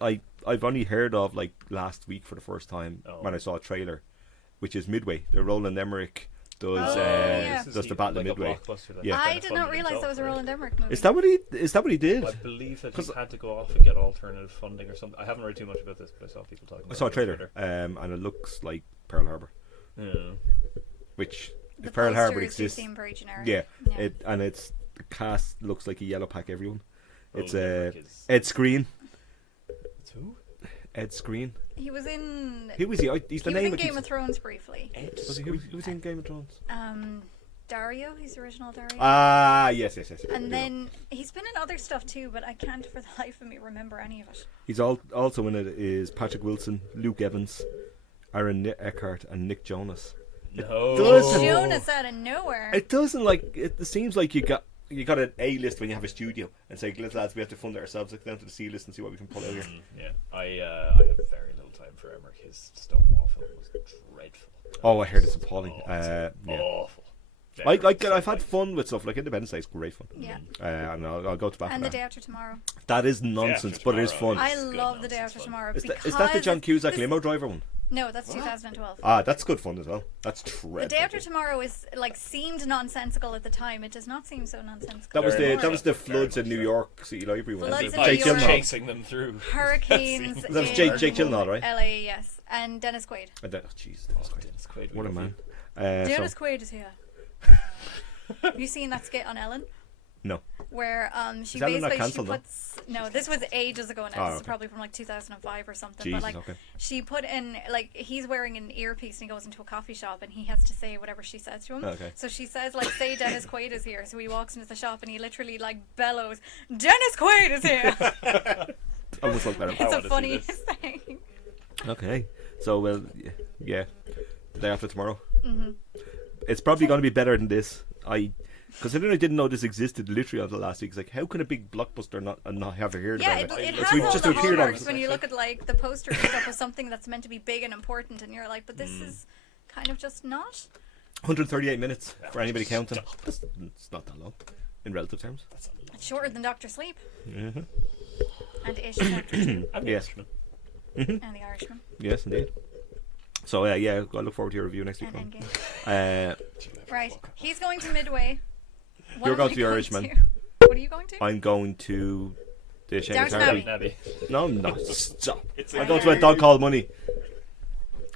I've only heard of like last week for the first time when I saw a trailer, which is Midway. The Roland Emmerich does yeah. does the Battle of Midway. Yeah. I did not realise that was a Roland Emmerich movie. Is that what he did? I believe that he had to go off and get alternative funding or something. I haven't read too much about this, but I saw people talking about it. I saw a on trailer, Twitter. and it looks like Pearl Harbor, Yeah. which The if Pearl Harbor posters do exists, seem very generic. yeah, Yeah. it's the cast looks like a yellow pack everyone. It's Roland Emmerich is- Ed Screen. It's who? Ed Screen. He was in. Who was he? He's He the was name. in I keep Game of Thrones briefly. Was he? Who was in Game of Thrones? Dario, he's the original Dario. Ah, yes. And then he's been in other stuff too, but I can't for the life of me remember any of it. He's also in it is Patrick Wilson, Luke Evans, Aaron Eckhart, and Nick Jonas. No. doesn't- Jonas out of nowhere. It doesn't it seems like you got an A list when you have a studio and say, "Little lads, we have to fund it ourselves. Look down to the C list and see what we can pull out here." Yeah, I have very little time for Emmerich. His Stonewall film was dreadful. Oh, I heard it's appalling. It's Yeah. awful. I've had fun with stuff like Independence Day. It's great fun. Yeah. And I'll go to back. And for The that. Day After Tomorrow. That is nonsense, but it is fun. Tomorrow I is good love The Day nonsense After fun. Tomorrow. Is because that the John Cusack this- limo driver one? No, that's 2012. Ah, that's good fun as well. That's The dreadful. Day After Tomorrow is seemed nonsensical at the time. It does not seem so nonsensical. That was Very that was the much so. floods in Very New much so. York City Library one. Floods Jake in New York. Gyllenhaal. Chasing them through. Hurricanes. That was in Jake Gyllenhaal, right? LA, yes, and Dennis Quaid. Jeez, Dennis Quaid, we what a love man. you. Dennis Quaid is here. Have you seen that skit on Ellen? No. Where she Is Ellen not basically cancelled, she puts no, this was ages ago now. Oh, This is okay. probably from 2005 or something. Jesus, but okay. she put in he's wearing an earpiece and he goes into a coffee shop and he has to say whatever she says to him. Okay. So she says say Dennis Quaid is here. So he walks into the shop and he literally bellows, Dennis Quaid is here. I almost like that. It's wanna the see funniest this. thing. Okay. So yeah, the Day After Tomorrow. It's probably going to be better than this. Considering I didn't know this existed literally until last week. It's like, how can a big blockbuster not have heard Yeah, about it It's has all just the appeared on- hallmarks when you look at the poster and stuff of something that's meant to be big and important, and you're like, but this is kind of just not. 138 minutes for anybody counting. It's not that long in relative terms. That's a lot. It's shorter than Doctor Sleep Mm-hmm. and Ish Doctor Sleep I'm the Yes. Irishman. and The Irishman Yes, indeed. So yeah, I look forward to your review next week. and Ron. Endgame. Right, he's going to Midway. What You're am going I to The Irishman. to? What are you going to? I'm going to the Seamus Downton Harvey. Abbey. Nabby. No, I'm not. Stop. It's I'm going to A Dog Called Money.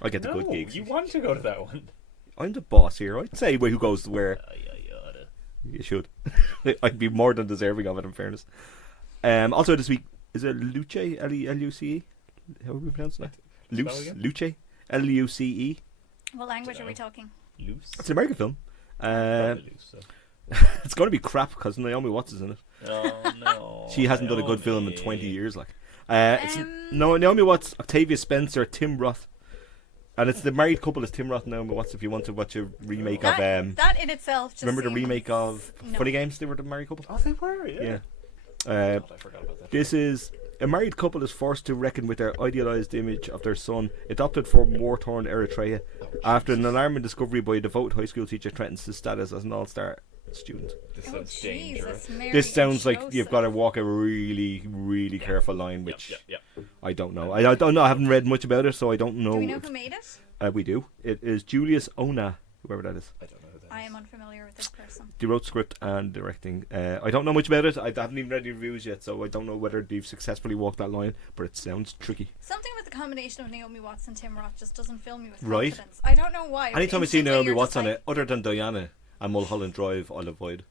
I get the No, good gigs. you want to go to that one. I'm the boss here. I'd say who goes to where. Yada. You should. I'd be more than deserving of it, in fairness. Also this week, is it Luce? L-E-L-U-C-E? How are we pronouncing that? Spell again? Luce? Luce. What language are we talking? Loose. It's an American film. Probably loose, so. It's going to be crap because Naomi Watts is in it. Oh no. She hasn't done a good film in Naomi. 20 years. Naomi Watts, Octavia Spencer, Tim Roth. And it's the married couple is Tim Roth and Naomi Watts if you want to watch a remake of... That in itself just remember the seems- remake of No. Funny Games? They were the married couple? Oh, they were, yeah. Yeah. God, I forgot about that. This is... A married couple is forced to reckon with their idealised image of their son, adopted from war-torn Eritrea, after an alarming discovery by a devoted high school teacher threatens his status as an all-star student. This Oh, sounds dangerous. Jesus, Mary This sounds and like you've got to Joseph. walk a really, really careful line, which Yep. I don't know. I don't know. I haven't read much about it, so I don't know. Do we know who made it? We do. It is Julius Ona, whoever that is. I don't know who that I is. am unfamiliar with this person. They wrote script and directing. I don't know much about it. I haven't even read the reviews yet, so I don't know whether they've successfully walked that line, but it sounds tricky. Something with the combination of Naomi Watts and Tim Roth just doesn't fill me with Right. confidence. I don't know why. Anytime I see Instantly Naomi you're Watts just on like, it, other than Diana and Mulholland Drive, I'll avoid.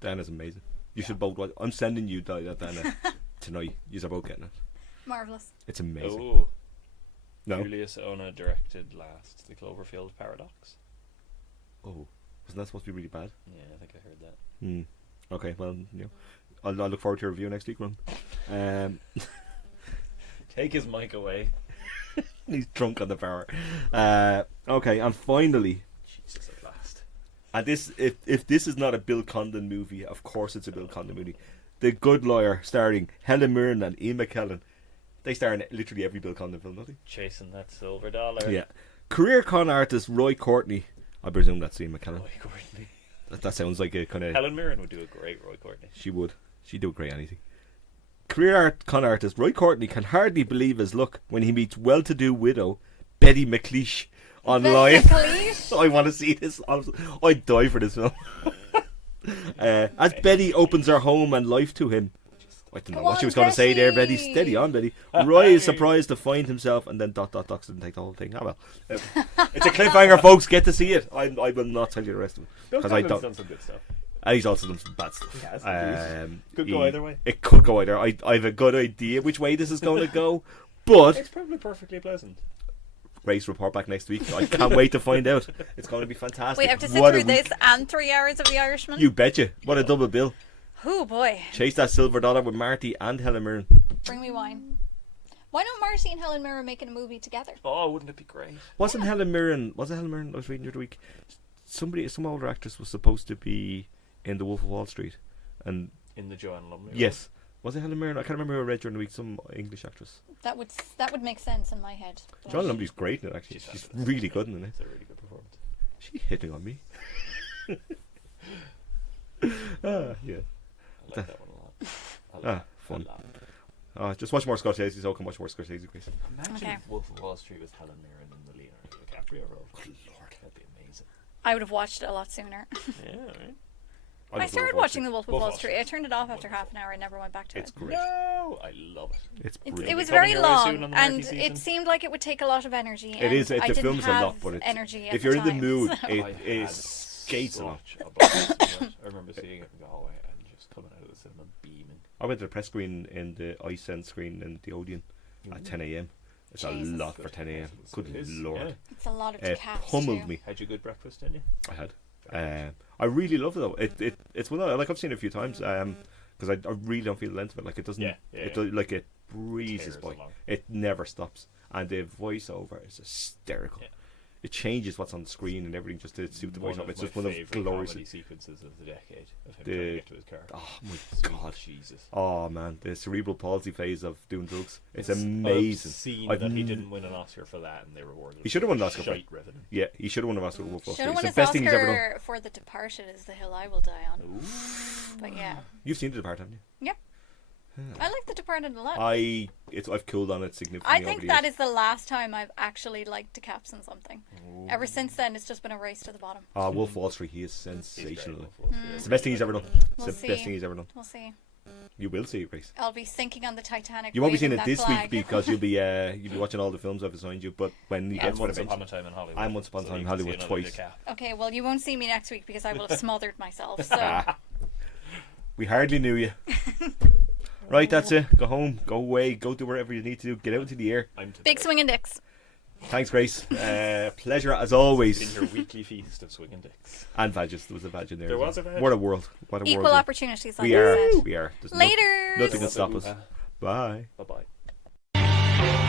Diana's amazing. You should both watch. I'm sending you Diana tonight. You're both getting it. Marvelous. It's amazing. Oh, No? Julius Ona directed last The Cloverfield Paradox. Oh. Wasn't that supposed to be really bad? Yeah, I think I heard that. Okay, well, I'll look forward to your review next week, Ron. Take his mic away. He's drunk on the power. Okay, and finally, Jesus, at last. and this, if this is not a Bill Condon movie, of course it's a Bill Condon movie. The Good Lawyer, starring Helen Mirren and Ian McKellen. They star in literally every Bill Condon film, don't they? Chasing that silver dollar. Yeah. Career con artist Roy Courtney. I presume that's Ian McKellen. Roy Courtney. That sounds like a kind of... Helen Mirren would do a great Roy Courtney. She would. She'd do great anything. Con artist Roy Courtney can hardly believe his luck when he meets well-to-do widow Betty McLeish online. I want to see this. I'd die for this film. As Betty opens her home and life to him. I don't know Come what on, she was going to say there, Betty. Betty. Steady on, Betty. Roy is surprised to find himself, and then ... didn't take the whole thing. Oh well. It's a cliffhanger, folks. Get to see it. I will not tell you the rest of it. Bill Because I Condon's don't. done some good stuff. And he's also done some bad stuff. He has, indeed. Could go either way. It could go either. I have a good idea which way this is going to go, but It's probably perfectly pleasant. race report back next week. I can't wait to find out. It's going to be fantastic. Wait, I have to sit What a through week. this and 3 hours of The Irishman? You betcha. What a double bill. Oh boy. Chase that silver dollar with Marty and Helen Mirren. Bring me wine. Why don't Marty and Helen Mirren making a movie together? Oh, wouldn't it be great? Wasn't Helen Mirren? Was it Helen Mirren? I was reading the other week. Some older actress was supposed to be in The Wolf of Wall Street, and In the Joanne Lumley. yes, was it Helen Mirren? I can't remember who I read during the week. Some English actress. That would make sense in my head. but- Joanne Lumley's great in it. Actually, She's she's fantastic. really good in it. It's a really good performance. She's hitting on me. Yeah. I like that one a lot. Fun. A lot. Just watch more Scorsese, so I can watch more Scorsese, please. Imagine Okay. if Wolf of Wall Street with Helen Mirren and the Leonardo DiCaprio role. Good lord, that'd be amazing. I would have watched it a lot sooner. Yeah, right. I started watching The Wolf of Wall Street. I turned it off after half an hour and never went back to It's it. great. No, I love it. It's It brilliant. was Coming very your way soon long, on the and Murphy it season? seemed like it would take a lot of energy. It is. and I The didn't film's a have lot, but it's, energy. At if you're the in the time, mood, so- it I is had skates a lot. such a blast with it. I remember seeing it in Galway and just coming out of the cinema beaming. I went to the press screen in the Ice End screen in the Odeon at 10 a.m. It's Jesus. a lot for 10 a.m. Good It is, lord. yeah. It's a lot of It decaps pummeled too. me. Had you good breakfast, didn't you? I had. I really love it though. It's one of, like I've seen it a few times. Because I really don't feel the length of it. Like it doesn't. Yeah. Like it breezes Tears by. along. It never stops, and the voiceover is hysterical. Yeah. It changes what's on the screen and everything just to suit the One voiceover. of It's my just one of favourite glorious. comedy sequences of the decade of him The- trying to get to his car. Oh my Sweet god. Jesus. Oh man, the cerebral palsy phase of doing drugs. It's amazing. Obscene I've that he n- didn't win an Oscar for that, and they rewarded him. He should have won an Oscar for it. Shite revenue. Yeah, he should have won an Oscar for Wolf of Wall Should Street. have It's won the his best thing he's ever done. Oscar for The Departed is The Hill I Will Die On. Ooh. But yeah, You've seen The Departed, haven't you? I like The Departed a lot. I've cooled on it significantly. I over think the that years. is the last time I've actually liked decaps in something. Ever since then, it's just been a race to the bottom. Wolf of Wall Street, he is He's great, sensational. Wolf of Wall Street. It's the best thing he's ever done. We'll It's the see. best thing he's ever done. We'll see. You will see it, Grace. I'll be sinking on the Titanic. You won't be waving seeing it that this flag. week because you'll be watching all the films I've assigned you. But when you get And to it Once Upon eventually, a Time in Hollywood. I'm Once Upon a So Time you in can see Hollywood another twice. decap. Okay, well, you won't see me next week because I will have smothered myself. So Ah, we hardly knew you. Right, that's it. Go home, go away, go do wherever you need to do. Get out into the air. I'm to Big bed. swinging dicks. Thanks, Grace. Pleasure as In always. your weekly feast of swinging dicks. And badges. There was a badge in there. There as well. was a badge? What a world. What a Equal world. opportunities, like We I are. said. We are. There's Later. nothing can stop us. Bye. Bye bye.